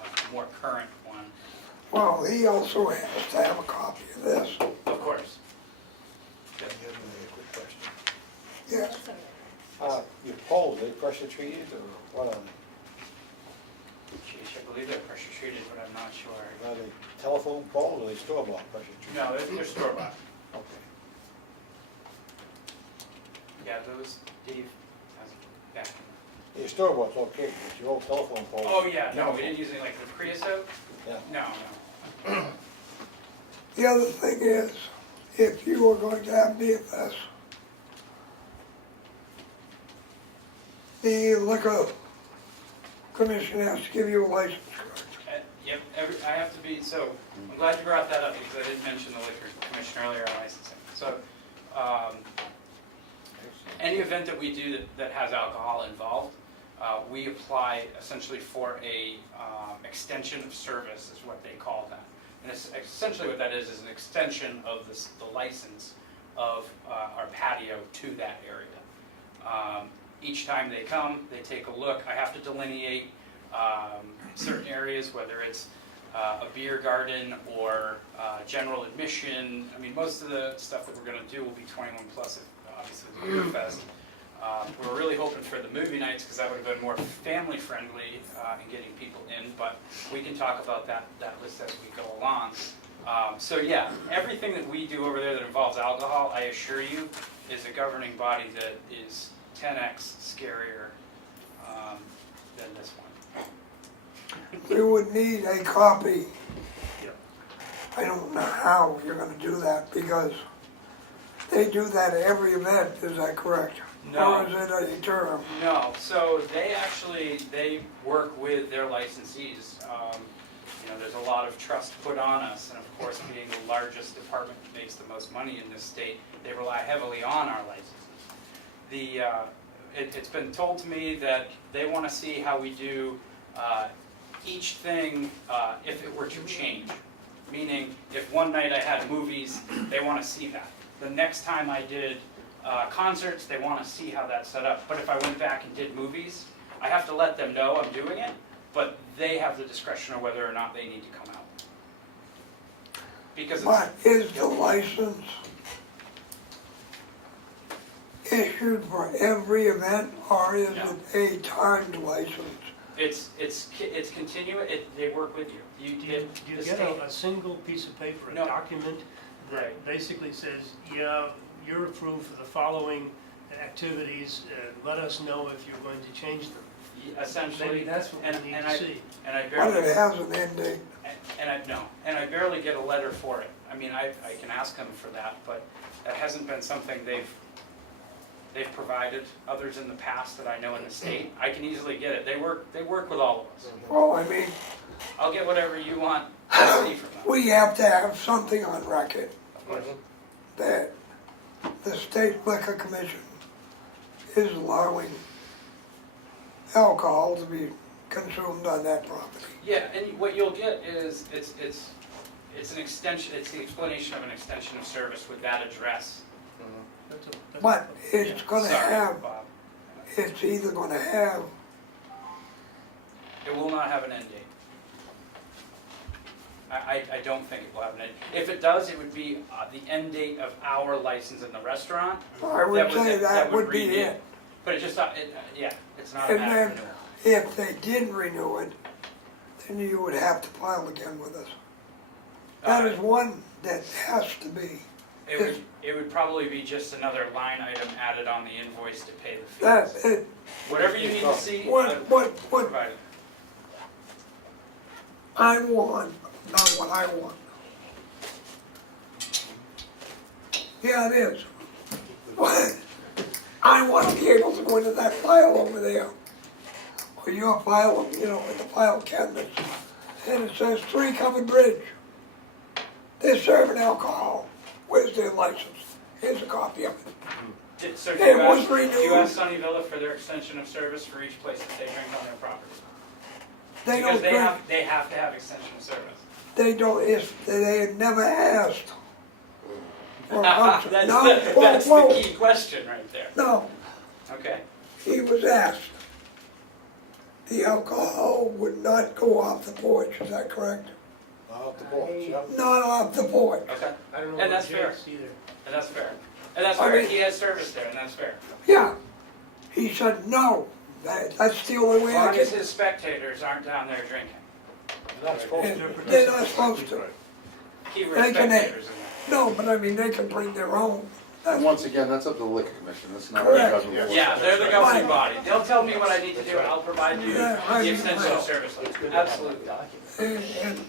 a more current one. well, he also has to have a copy of this. Of course. Give me a quick question. Yeah, Your poles, they pressure treated or what are they? Geez, I believe they're pressure treated, but I'm not sure. Are they telephone poles or are they store-bought pressure treated? No, they're store-bought. Okay. Yeah, those, Dave has, yeah. Your store-bought's okay, but your old telephone poles. Oh, yeah, no, we didn't use any, like, the creosote? Yeah. No. the other thing is, if you are going to have BFS, the liquor commission has to give you a license card. Yep, I have to be, so, I'm glad you brought that up, because I didn't mention the liquor commission earlier on licensing. So, any event that we do that has alcohol involved, we apply essentially for a extension of service, is what they call that. And essentially what that is an extension of the license of our patio to that area. Each time they come, they take a look. I have to delineate certain areas, whether it's a beer garden or general admission. I mean, most of the stuff that we're going to do will be 21 plus, obviously the beer fest. We're really hoping for the movie nights because that would have been more family friendly in getting people in, but we can talk about that list as we go along. So yeah, everything that we do over there that involves alcohol, I assure you, is a governing body that is 10x scarier than this one. We would need a copy. Yeah. I don't know how you're gonna do that, because they do that at every event, is that correct? No. Or is it a term? No, so they work with their licensees. You know, there's a lot of trust put on us, and of course, being the largest department that makes the most money in this state, they rely heavily on our licenses. It's been told to me that they want to see how we do each thing if it were to change. Meaning, if one night I had movies, they want to see that. The next time I did concerts, they want to see how that's set up. But if I went back and did movies, I have to let them know I'm doing it, but they have the discretion of whether or not they need to come out. Because But is the license issued for every event, or is No. it a timed license? it's continuous. They work with you. Do you the get state- a single piece of paper, a No. document that Right. basically says, yeah, you're approved for the following activities, let us know if you're going to change them? essentially, Maybe that's what we need to see. And I But barely. it has an end date. And I barely get a letter for it. I mean, I can ask them for that, but that hasn't been something they've provided others in the past that I know in the state. I can easily get it. They work with all of us. Well, I mean, I'll get whatever you want to see from them. we have to have something on record Of course. that the State Liquor Commission is allowing alcohol to be consumed on that property. Yeah, and what you'll get is it's an extension. It's the explanation of an extension of service with that address. That's But it's gonna Sorry, have, Bob. it's either gonna have, It will not have an end date. I don't think it will have an end. If it does, it would be the end date of our license in the restaurant. I would say that would be renew. it. But it just, yeah, it's not a And matter then, of renewal. if they didn't renew it, then you would have to file again with us. That is one that has to be. It would probably be just another line item added on the invoice to pay the fees. That's it. Whatever you need to see, What provide it. I want, not what I want. Yeah, it is. But I want to be able to go into that file over there, or your file, you know, with the file cabinet, and it says 3 Covered Bridge. They're serving alcohol. Where's their license? Here's a copy of it. So It was do you renewed. ask Sunnyville for their extension of service for each place that they drink on their property? They Because don't drink, they have to have extension of service. they don't, they had never asked. for a That's function. No, that's whoa, the whoa. key question right there. No, Okay. he was asked. The alcohol would not go off the porch, is that correct? Off the porch, yep. Not off the porch. Okay. I don't know And what that's fair. Jake's either. And that's fair. And that's I fair. mean- He has service there, and that's fair. Yeah. He said, no, that's the only As way I long as can. his spectators aren't down there drinking. They're not supposed And to. they're not supposed to. Keep They can- spectators in there. No, but I mean, they can bring their own. And once again, that's up to the liquor commission, that's not Correct. the government. Yeah, they're the governing body. They'll tell me what I need to do, and I'll provide you Yeah, I the mean, extension of service. Absolutely. And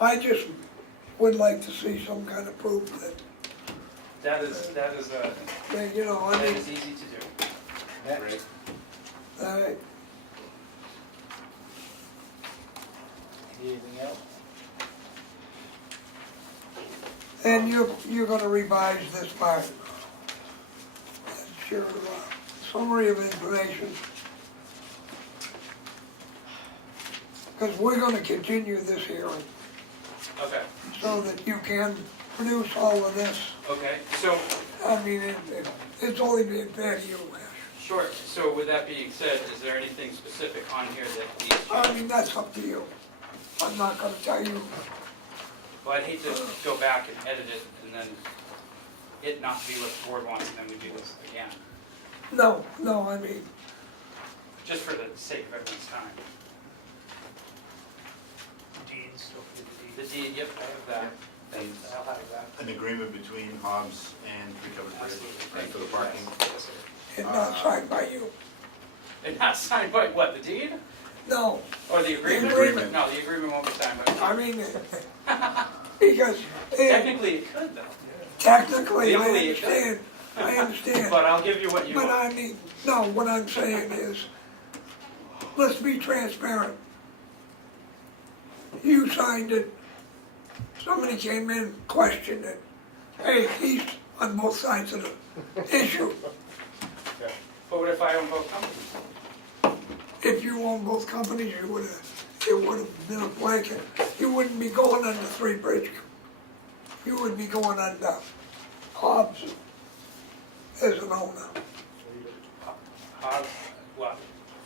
I just would like to see some kind of proof That is that, you know, I that mean, is easy to do. Next. Anything else? and you're gonna revise this part. That's your summary of information. Because we're gonna continue this hearing. Okay, so that you can produce all of this. okay, so, I mean, it's only being fair to you, Ash. sure, so with that being said, is there anything specific on here that needs? I mean, that's up to you. I'm not gonna tell you, Well, I'd hate to go back and edit it and then it not be what the board wants and then we do this again, no, I mean, just for the sake of everyone's time. Deeds, don't forget the The deeds. deed, yep, I have that. I'll have that. An agreement between Hobbs and Three Covered Bridge Absolutely. and for the parking. Yes, sir. it's not signed by you. And not signed by what, the deed? No, Or the agreement? agreement. No, the agreement won't be signed by me. I mean, because Technically, it could though, technically, I Legally, it understand, I understand. but I'll give you what you But want. I mean, no, what I'm saying is, let's be transparent. You signed it, somebody came in, questioned it. Hey, he's on both sides of the issue. But what if I own both companies? If you own both companies, it would have been a blanket. You wouldn't be going under Three Bridge. You would be going under Hobbs as an owner. Well,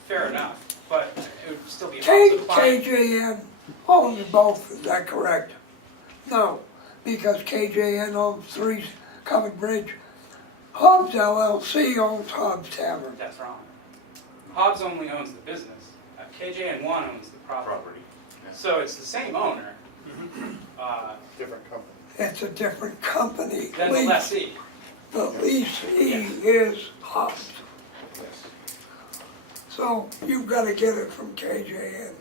fair enough, but it would still be falsified. KJN owns both, is that correct? No, because KJN owns Three Covered Bridge. Hobbs LLC owns Hobbs Tavern. That's wrong. Hobbs only owns the business. KJN1 owns the property. So it's the same owner. Different company. It's a different company. Than the lessee. The leasee is Hobbs. Yes. So you've got to get it from KJN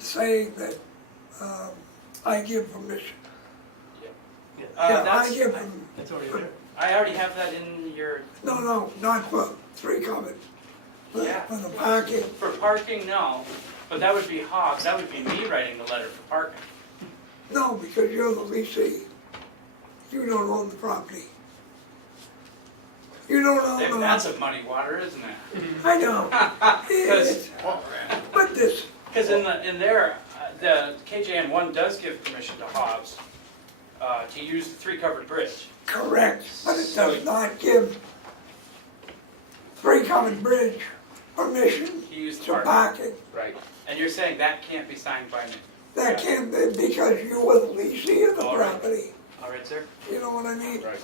saying that I give permission. Yeah, I That's, give them, It's already there. I already have that in your, no, not for Three Covered. Yeah. For the parking, for parking, no, but that would be Hobbs, that would be me writing the letter for parking. no, because you're the leasee. You don't own the property. You don't own the. That's a muddy water, isn't it? I know. Because But this, in there, the KJN1 does give permission to Hobbs to use the Three Covered Bridge. correct, but it does not give Three Covered Bridge permission To use the to parking. parking. Right. And you're saying that can't be signed by me? That can't be because you were the leasee of the All right. property. All right, sir? You know what I mean? Right.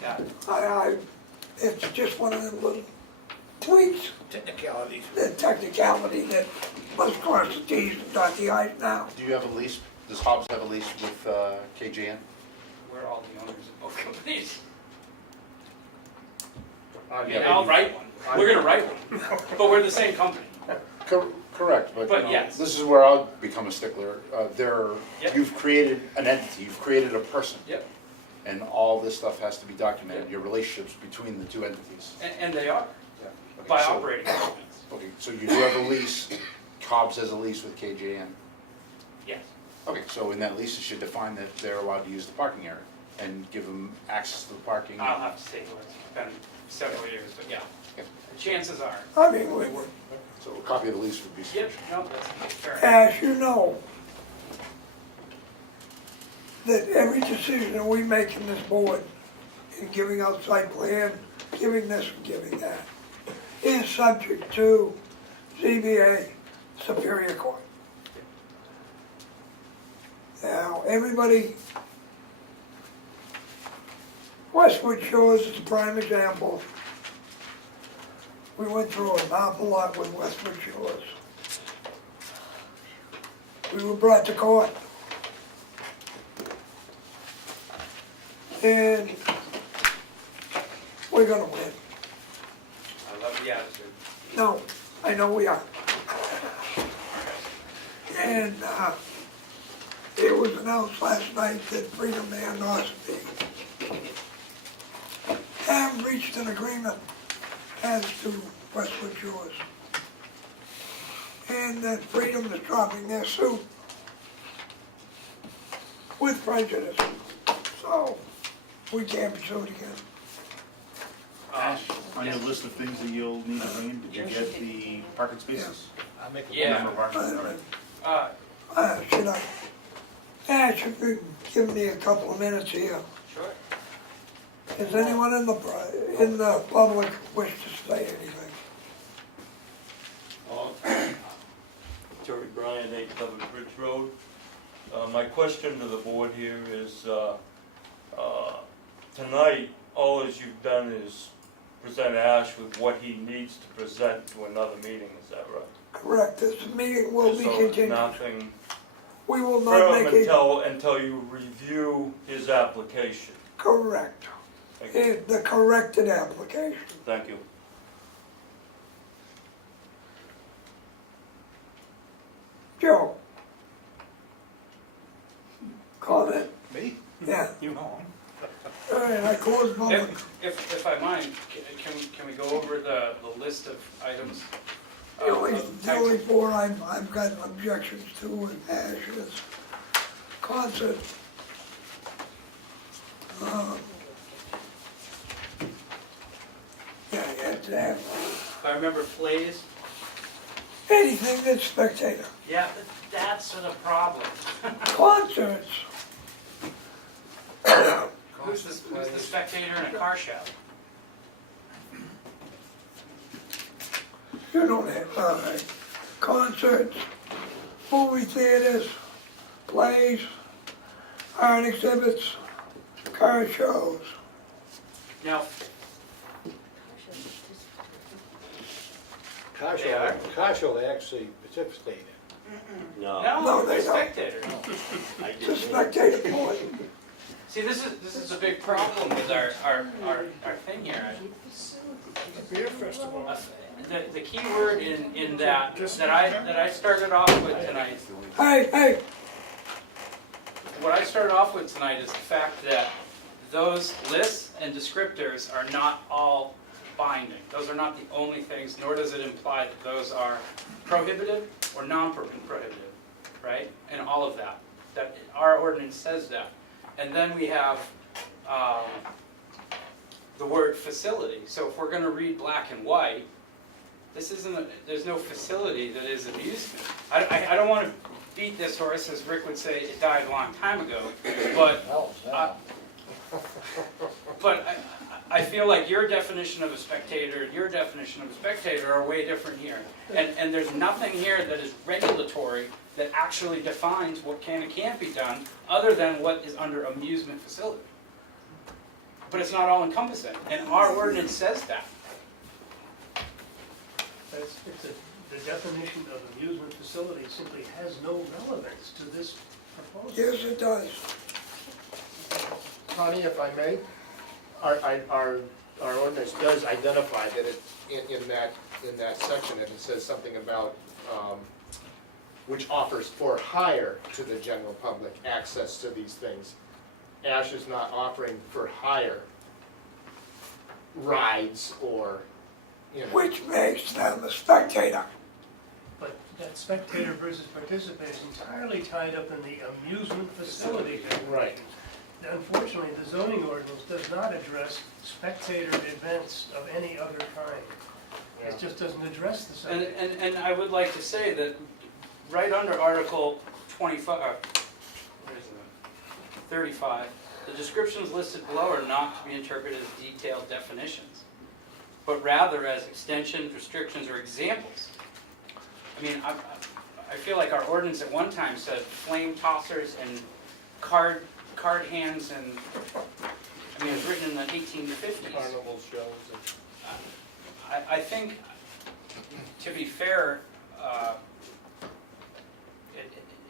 Got it. It's just one of them little tweaks, Technicalities. the technicality that must cross the T's and dot the I's now. Do you have a lease, does Hobbs have a lease with KJN? We're all the owners of both companies. Yeah, I'll write one. We're gonna write one. But we're the same company. Correct, but But you know, yes. this is where I'll become a stickler. Yep. You've created an entity, you've created a person. Yep. And all this stuff has to be documented, your relationships between the two entities. And they are, Okay, by so- operating agreements. Okay, so you do have a lease, Hobbs has a lease with KJN. Yes. Okay, so in that lease, it should define that they're allowed to use the parking area and give them access to the parking. I'll have to take a look. It's been several years, but yeah. Okay. The chances are. I mean, So a copy of the lease would be Yep, sufficient. no, that's fair. as you know, that every decision that we make in this board, in giving out site plan, giving this and giving that, is subject to ZBA Superior Court. Now, everybody, Westwood Shores is a prime example. We went through an awful lot with Westwood Shores. We were brought to court. And we're gonna win. I love the attitude. No, I know we are. And it was announced last night that Freedom and Ossipee have reached an agreement as to Westwood Shores. And that Freedom is dropping their suit with prejudice. So we can't be sued again. Ash, on your list of things that you'll need to bring in, did you get the parking spaces? I make a Yeah. Number of parking, all right. Uh, Should I? Nash, if you give me a couple of minutes here. Sure. Does anyone in the public wish to say anything? Terry Bryan, 811 Bridge Road. My question to the board here is, tonight, all as you've done is present Ash with what he needs to present to another meeting, is that right? Correct, this meeting will be So continued. nothing We will not firm make a, until you review his application. correct, Thank you. the corrected application. Thank you. Joe? Comment? Me? Yeah, You know. all right, I close public. If I mind, can we go over the list of items? The only, of the types only of- board I've got objections to in Ash is concert. Yeah, you have to have If I remember plays, anything that's spectator. yeah, that's the problem. Concerts, Who's the spectator in a car show? you don't have, concerts, movie theaters, plays, art exhibits, car shows. Now, Car show they actually participate in. No. No, no, they the don't. spectator. It's a spectator point. See, this is a big problem with our thing here. Beer festival. The key word in that I started off with tonight, Hey, what I started off with tonight is the fact that those lists and descriptors are not all binding. Those are not the only things, nor does it imply that those are prohibitive or non-prohibitive, right? And all of that. That our ordinance says that. And then we have the word facility. So if we're going to read black and white, this isn't. There's no facility that is amusement. I don't want to beat this horse, as Rick would say. It died a long time ago, but. But I feel like your definition of a spectator and your definition of a spectator are way different here. And there's nothing here that is regulatory that actually defines what can and can't be done other than what is under amusement facility. But it's not all encompassing, and our ordinance says that. The definition of amusement facility simply has no relevance to this proposal. yes it does. Connie, if I may, our ordinance does identify that it, in that section, and it says something about, which offers for hire to the general public access to these things. Ash is not offering for hire rides or, you know. Which makes them a spectator. But that spectator versus participant is entirely tied up in the amusement facility. Right. Unfortunately, the zoning ordinance does not address spectator events of any other kind. It just doesn't address the subject. And I would like to say that right under Article 25, where is it? 35, the descriptions listed below are not to be interpreted as detailed definitions, but rather as extensions, restrictions, or examples. I mean, I feel like our ordinance at one time said flame tossers and card hands, and I mean, it was written in the 1850s. Carnival shows and. I think, to be fair,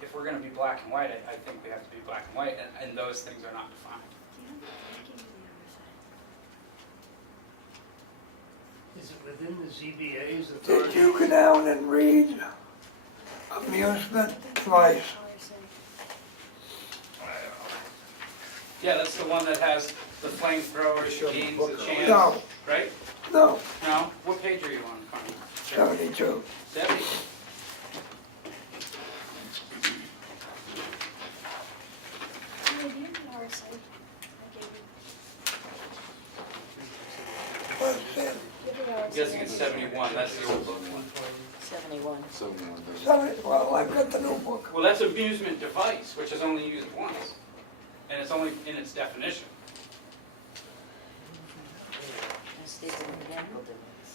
if we're going to be black and white, I think we have to be black and white, and those things are not defined. Is it within the ZBA's Did authority? you go down and read amusement device? Yeah, that's the one that has the flamethrowers, the games, the chants, No, right? no, No? What page are you on, Connie? 72. 70? What's that? I'm guessing it's 71, that's the old book one. 71. Well, I've got the new book. Well, that's amusement device, which is only used once, and it's only in its definition.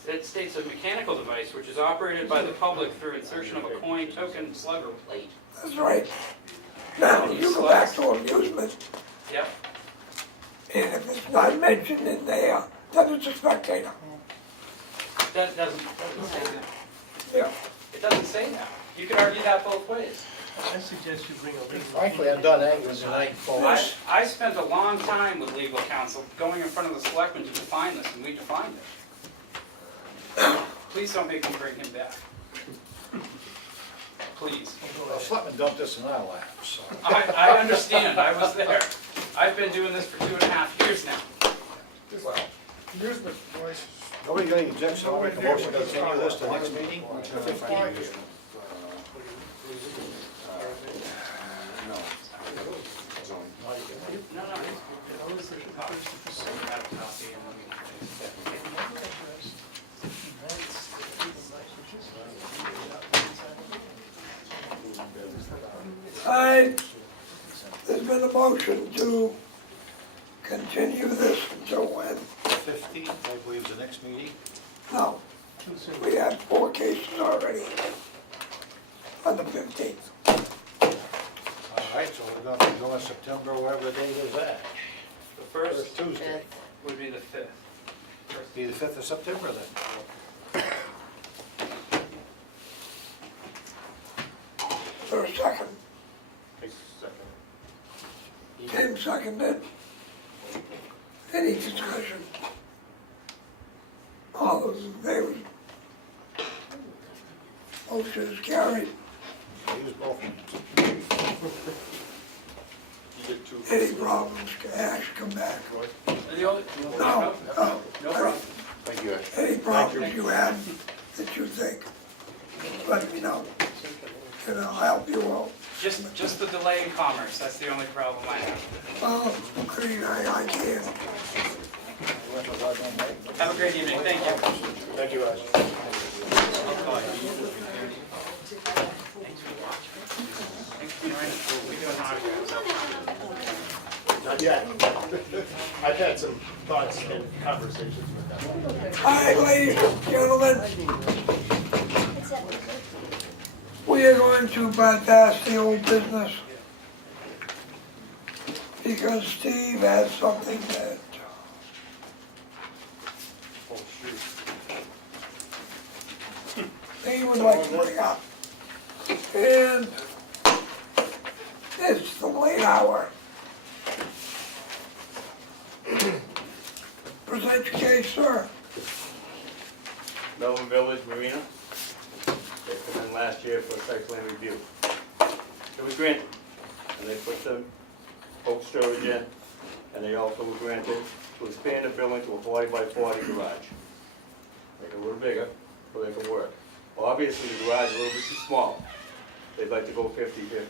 It states a mechanical device which is operated by the public through insertion of a coin, token, slug, or plate. That's right. Now, you go back to amusement, Yep. and if it's not mentioned in there, then it's a spectator. That doesn't say that. Yeah. It doesn't say that. You can argue that both ways. I suggest you bring a legal. Frankly, I'm done angling tonight, folks. I spent a long time with legal counsel going in front of the selectmen to define this, and we defined it. Please don't make me bring him back. Please. Well, Selectmen dumped this in our lap, so. I understand, I was there. I've been doing this for 2.5 years now. Well, here's the voice. Nobody got any objection, I'll make a motion to continue this to the next meeting, the 15th. No, There's been a motion to continue this until when? 15th, I believe, is the next meeting. No, we have 4 cases already on the 15th. All right, so we're gonna go in September, whatever the date is at. The first Tuesday. would be the 5th. Be the 5th of September then. For a second, Tim seconded. Any discussion? All those in favor? Motion is carried. Use both hands. Any problems, Ash, come back. No, No problem. Thank you, Ash. Any problems you have that you think, let me know. And I'll help you out. Just the delay in commerce, that's the only problem I have. Well, I can. Have a great evening, thank you. Thank you, Ash. Not yet. I've had some thoughts and conversations with them. All right, ladies and gentlemen, we are going to bypass the old business because Steve has something that he would like to bring up. And it's the late hour. Present your case, sir. Melvin Village Marina. They came in last year for a site plan review. It was granted, and they put the boat storage in, and they also were granted to expand the building to a 40 by 40 garage. Make it a little bigger so they can work. Well, obviously the garage is a little bit too small. They'd like to go 50-50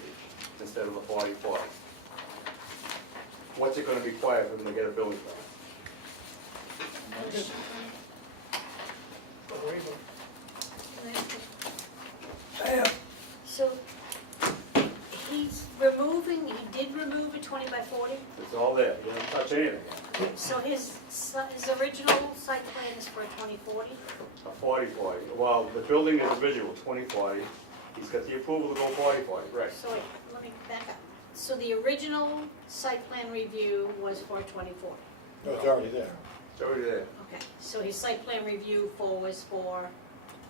instead of a 40-40. What's it gonna require for them to get a building permit? Sam, So, he did remove a 20 by 40, It's all there, you don't touch anything. so his original site plan is for a 2040? A 40-40. Well, the building is original 20-40. He's got the approval to go 40-40. Right. So wait, let me back up. So the original site plan review was for a 2040? No, it's already there. It's already there. Okay, so his site plan review was for,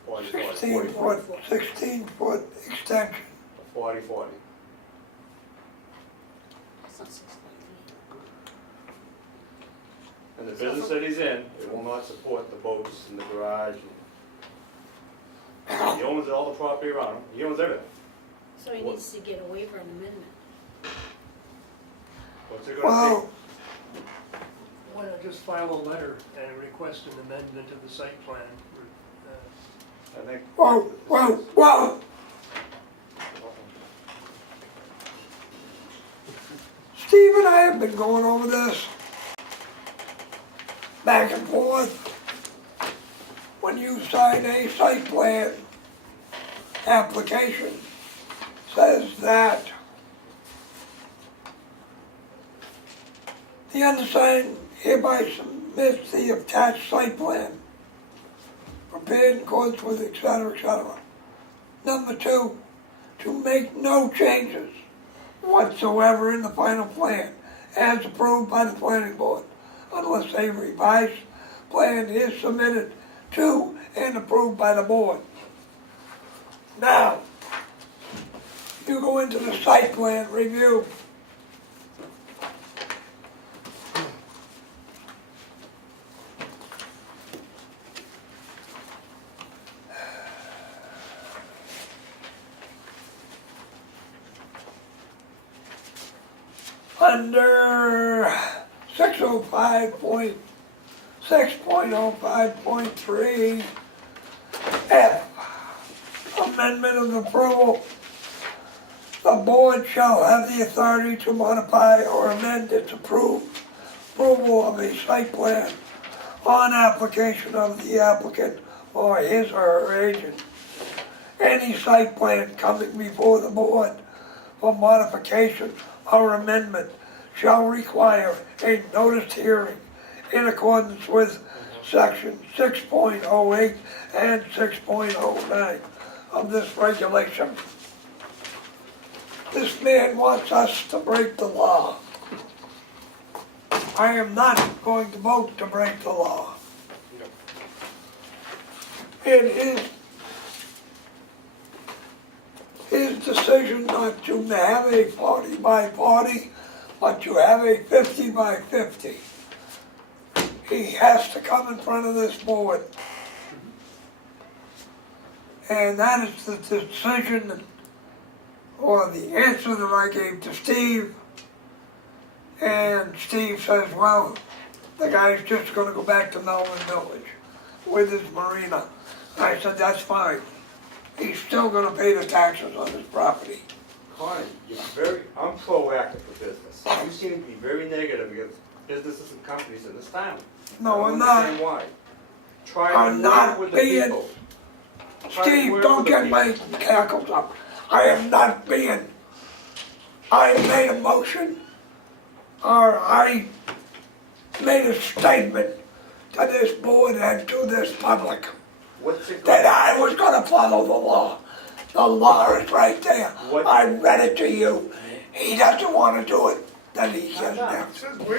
40-40. 16-foot extension. 40-40. that's not 6 And the business that he's in, it will not support the boats and the garage. He owns all the property around him. He owns everything. So he needs to get a waiver and amendment. What's it gonna Well, Why not just file a letter and request an amendment of the site plan? take? I think. whoa. Steve and I have been going over this back and forth. When you sign a site plan, application says that the undersigned hereby submits the attached site plan prepared in accordance with et cetera, et cetera. Number two, to make no changes whatsoever in the final plan as approved by the planning board unless a revised plan is submitted to and approved by the board. Now, you go into the site plan review. Under 605.6.05.3 F, amendment of approval, the board shall have the authority to modify or amend its approval of a site plan on application of the applicant or his or her agent. Any site plan coming before the board for modification or amendment shall require a noticed hearing in accordance with section 6.08 and 6.09 of this regulation. This man wants us to break the law. I am not going to vote to break the law. It is his decision not to have a 40 by 40, but to have a 50 by 50. He has to come in front of this board. And that is the decision or the answer that I gave to Steve. And Steve says, well, the guy's just gonna go back to Melvin Village with his marina. I said, that's fine. He's still gonna pay the taxes on his property. Connie, I'm proactive for business. You seem to be very negative against businesses and companies in this town. No, I I'm don't not. understand why. Try I'm to not work with the being- people. Try to Steve, work don't with the get my cackles up. I am not being, I made a motion, or I made a statement to this board and to this public What's it that gonna, I was gonna follow the law. The law is right there. What- I read it to you. He doesn't wanna do it, then he can now.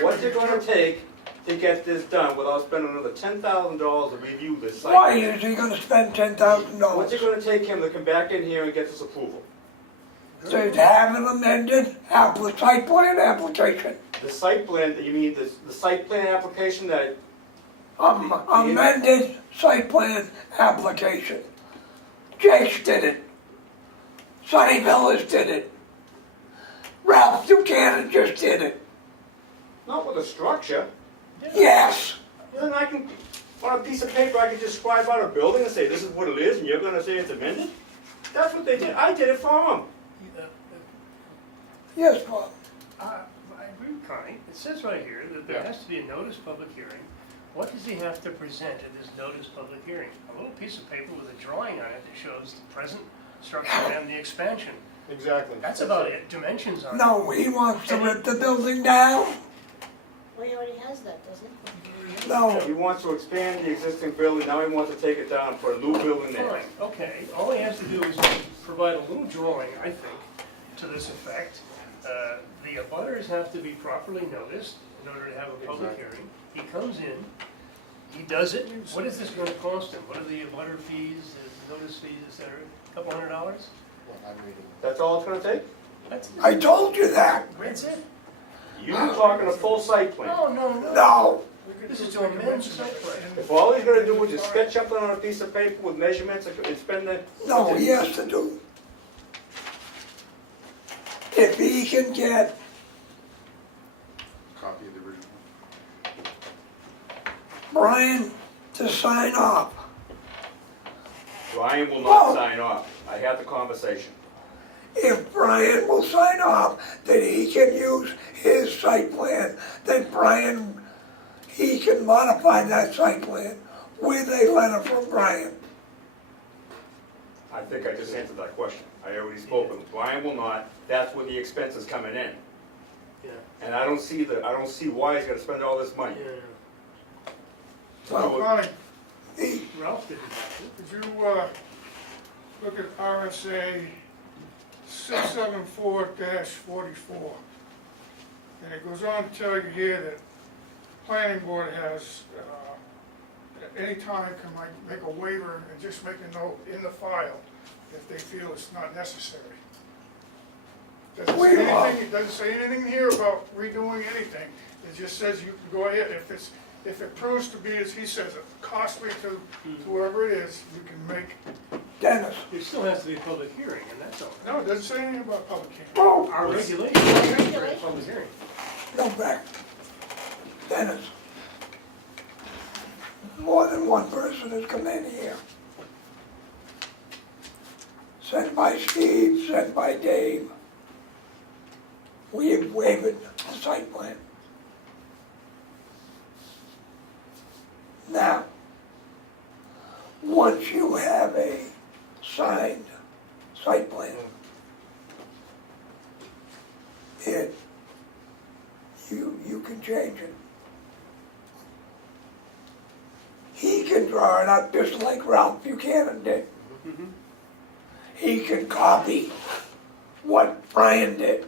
what's it gonna take to get this done without spending another $10,000 to review this site? Why is he gonna spend $10,000? What's it gonna take him to come back in here and get this approval? To have an amended site plan application. The site plan, you mean the site plan application that, Amended site plan application. Jake's did it. Sonny Villas did it. Ralph Buchanan just did it. not with a structure, Yes. then I can, on a piece of paper, I can describe out a building and say, this is what it is, and you're gonna say it's amended? That's what they did, I did it for them. Yes, Bob. I agree with Connie. It says right here that there has to be a notice public hearing. What does he have to present at this notice public hearing? A little piece of paper with a drawing on it that shows the present structure and the expansion. Exactly. That's about it, dimensions on it. No, he wants to rip the building down. Well, he already has that, doesn't he? No. He wants to expand the existing building, now he wants to take it down and put a new building there. Fine, okay. All he has to do is provide a little drawing, I think, to this effect. The abutters have to be properly noticed in order to have a public hearing. He comes in, he does it. What is this going to cost him? What are the abutter fees, the notice fees, et cetera? $200? That's all it's gonna take? That's it. I told you that. That's it. You talking a full site plan? No. No. This is to amend the site plan. If all he's gonna do is just sketch up on a piece of paper with measurements and spend the... No, he has to do. If he can get Copy of the original. Brian to sign off. Brian will Well- not sign off. I had the conversation. If Brian will sign off that he can use his site plan, then he can modify that site plan with a letter from Brian. I think I just answered that question. I already spoke with him. Brian will not, that's where the expense is coming in. Yeah. And I don't see why he's gonna spend all this money. Well, Connie, Ralph didn't have to. could you, look at RSA 674-44? And it goes on to tell you here that planning board has, at any time can make a waiver and just make a note in the file if they feel it's not necessary. Doesn't say anything, it doesn't say anything here about redoing anything. It just says you can go ahead, if it proves to be, as he says, costly to whoever it is, you can make. Dennis, There still has to be a public hearing, and that's all. No, it doesn't say anything about public hearing. oh, Our regulations for a public hearing. go back. Dennis. More than one person has come in here. Sent by Steve, sent by Dave. We have waived the site plan. Now, once you have a signed site plan, you can change it. He can draw it up just like Ralph Buchanan did. He can copy what Brian did.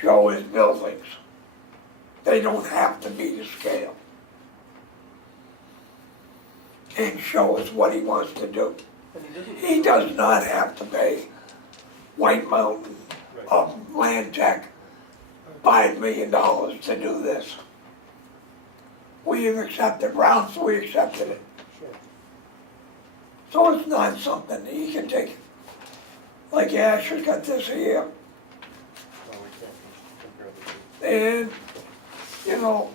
Show his buildings. They don't have to be to scale. And show us what he wants to do. He does not have to pay White Mountain of Land Tech $5 million to do this. We have accepted Brown, so we accepted it. So it's not something that he can take. Like Ash has got this here. And, you know,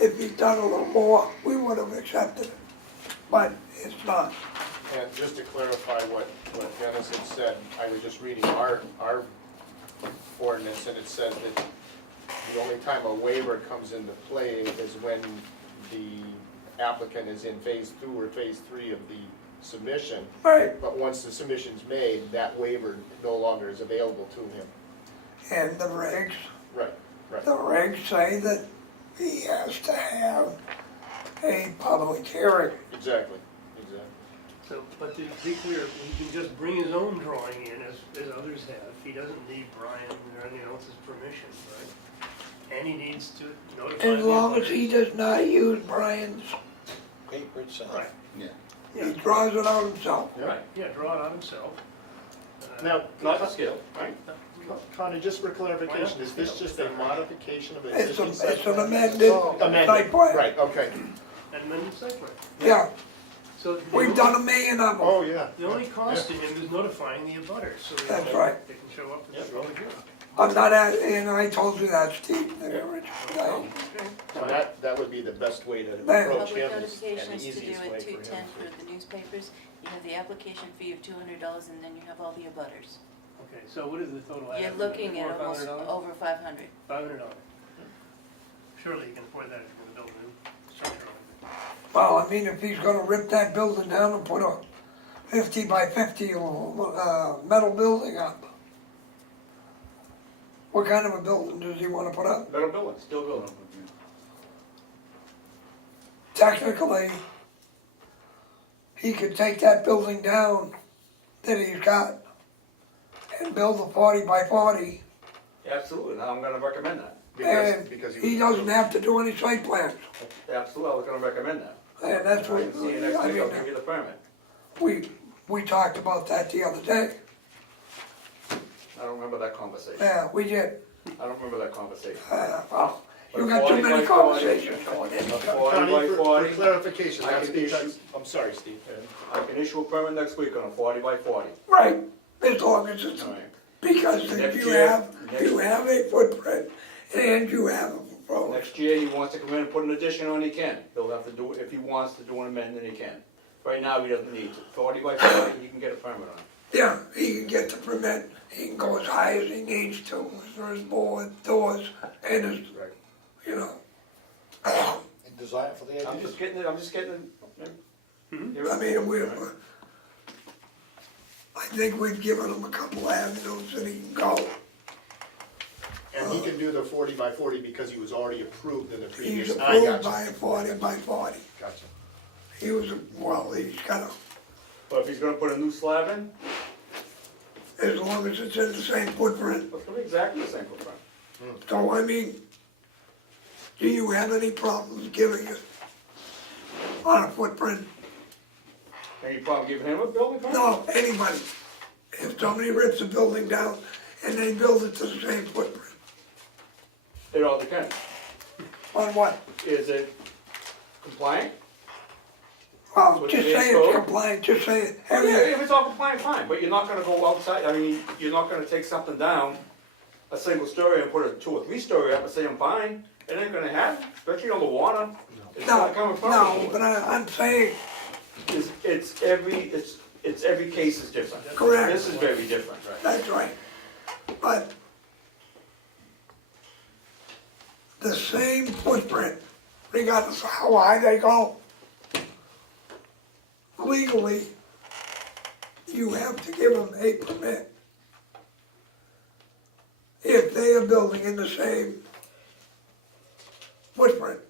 if he'd done a little more, we would have accepted it. But it's not. And just to clarify what Dennis had said, I was just reading our ordinance, and it says that the only time a waiver comes into play is when the applicant is in phase 2 or phase 3 of the submission. Right. But once the submission's made, that waiver no longer is available to him. And the regs, Right, right. the regs say that he has to have a public hearing. Exactly. So, but to be clear, he can just bring his own drawing in, as others have. He doesn't need Brian or anyone else's permission, right? And he needs to notify. As the long as abutters. he does not use Brian's, Paper itself. Right, he draws it out himself. right, yeah, draw it out himself. Now, Not to scale, right? Connie, just for clarification, is this just a modification of an It's existing site an plan? amended site Amended, plan. right, okay. And then the site plan. Yeah, So we've done a million of them. Oh, yeah. the only cost to him is notifying the abutters, so they That's know right. they can show up at the public hearing. I'm not and I told you that, Steve, in the original day. So that would be the best way to That- approach Public him and the notifications to do easiest way at for him. 210 for the newspapers. You have the application fee of $200 and then you have all the abutters. Okay, so what is the total? You're add-on? looking at almost $500? over 500. $500. Surely you can afford that if you're gonna build a new structure. Well, I mean, if he's gonna rip that building down and put a 50 by 50 metal building up, what kind of a building does he wanna put up? Better building, still building. Technically, he could take that building down that he's got and build a 40 by 40, Absolutely, now I'm gonna recommend that. and because he doesn't have to do any site plans. Absolutely, I was gonna recommend that. And that's what, I can see you next I week, I'll mean, give you the permit. we talked about that the other day. I don't remember that conversation. Yeah, we did. I don't remember that conversation. Well, you But got too 40 many by 40, conversations going in. A 40 Connie, by for 40, clarification, I that's can issue- because, I'm sorry, Steve. I can issue a permit next week on a 40 by 40. Right, as long as it's, All right. because if Next you year- have a footprint and you have a proposal. Next year, he wants to come in and put an addition on, he can. He'll have to do, if he wants to do an amendment, he can. Right now, he doesn't need to. 40 by 40, he can get a permit on it. Yeah, he can get the permit, he can go as high as he needs to, for his board, doors, and his, Right. you know. Design for the I'm just getting it, I mean, think we've given him a couple avenues that he can go. And he can do the 40 by 40 because he was already approved in the previous. He's I approved got by you. a 40 by 40. Gotcha. He was, well, he's got a, But if he's gonna put a new slab in, as long as it's in the same footprint. it's gonna be exactly the same footprint. So, I mean, do you have any problems giving it on a footprint? Any problem giving him a building permit? No, anybody. If somebody rips a building down and they build it to the same footprint, It all depends. on what? Is it compliant? Well, With just today's say code? it's compliant, just say it. Yeah, Everything. if it's all compliant, fine, but you're not gonna go outside, I mean, you're not gonna take something down, a single story and put a 2 or 3 story up and say I'm fine. It ain't gonna happen, especially on the water. It's No, not coming from no, you. but I'm saying, It's every case is different. Correct. This is very different. that's right. But the same footprint, regardless of how high they go, legally, you have to give them a permit. If they are building in the same footprint.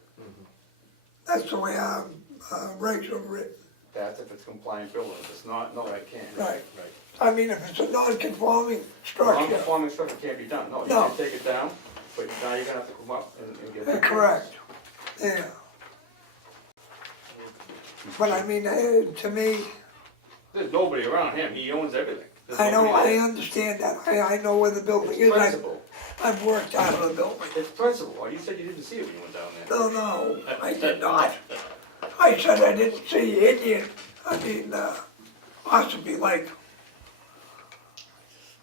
That's the way our regs are written. That's if it's compliant building, if it's not, no, it can't. Right. I mean, if it's a non-conforming structure, Non-conforming structure can't be done, no, you No. can take it down, but now you're gonna have to come up and get it. correct, yeah. But I mean, to me, There's nobody around him, he owns everything. There's I know, nobody I there. understand that, I know where the building It's is, principle, I've worked out of the building. it's principle, oh, you said you didn't see it when you went down there. No, I did not. I said I didn't see Indian, Ossipee Lake.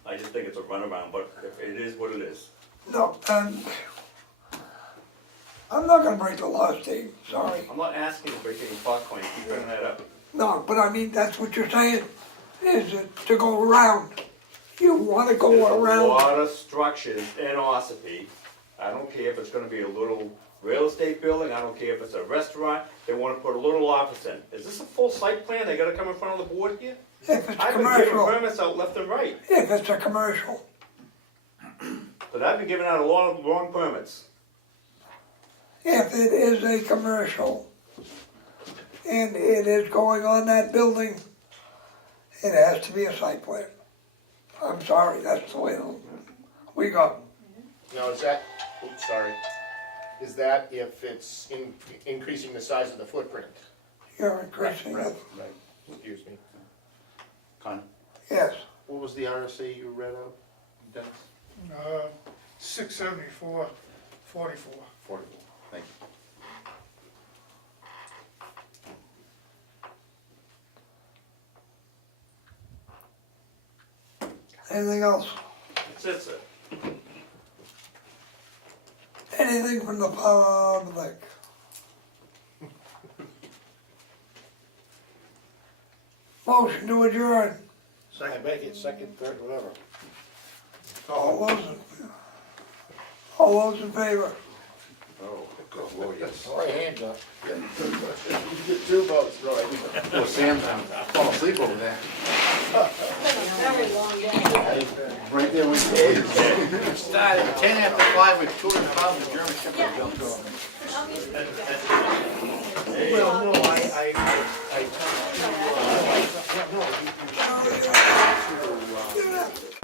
I just think it's a runaround, but it is what it is. No, I'm not gonna break the law, Steve, sorry. I'm not asking to break any popcorn, you keep bringing that up. No, but I mean, that's what you're saying, is it to go around. You wanna go There's a around. lot of structures in Ossipee. I don't care if it's gonna be a little real estate building, I don't care if it's a restaurant, they wanna put a little office in. Is this a full site plan? They gotta come in front of the board here? If it's I've been giving commercial, permits out left and right, if it's a commercial, but I've been giving out a lot of wrong permits. if it is a commercial, and it is going on that building, it has to be a site plan. I'm sorry, that's the way we go. Now, is that, oops, sorry, is that if it's increasing the size of the footprint? You're increasing Right, it, right, excuse me. Con, yes. what was the RSA you read out, Dennis? 674, 44. 40, thank you. Anything else? That's it, sir. Anything from the public? Motion to adjourn. I make it second, third, whatever. All those in favor? Oh, good lord, yes. All right, hands up. You get 2 votes, Roy. Oh, Sam's falling asleep over there. Very long day. Right there with you. Started 10 after 5 with 200 pounds of German Shepherd jumped over me. Well, no, I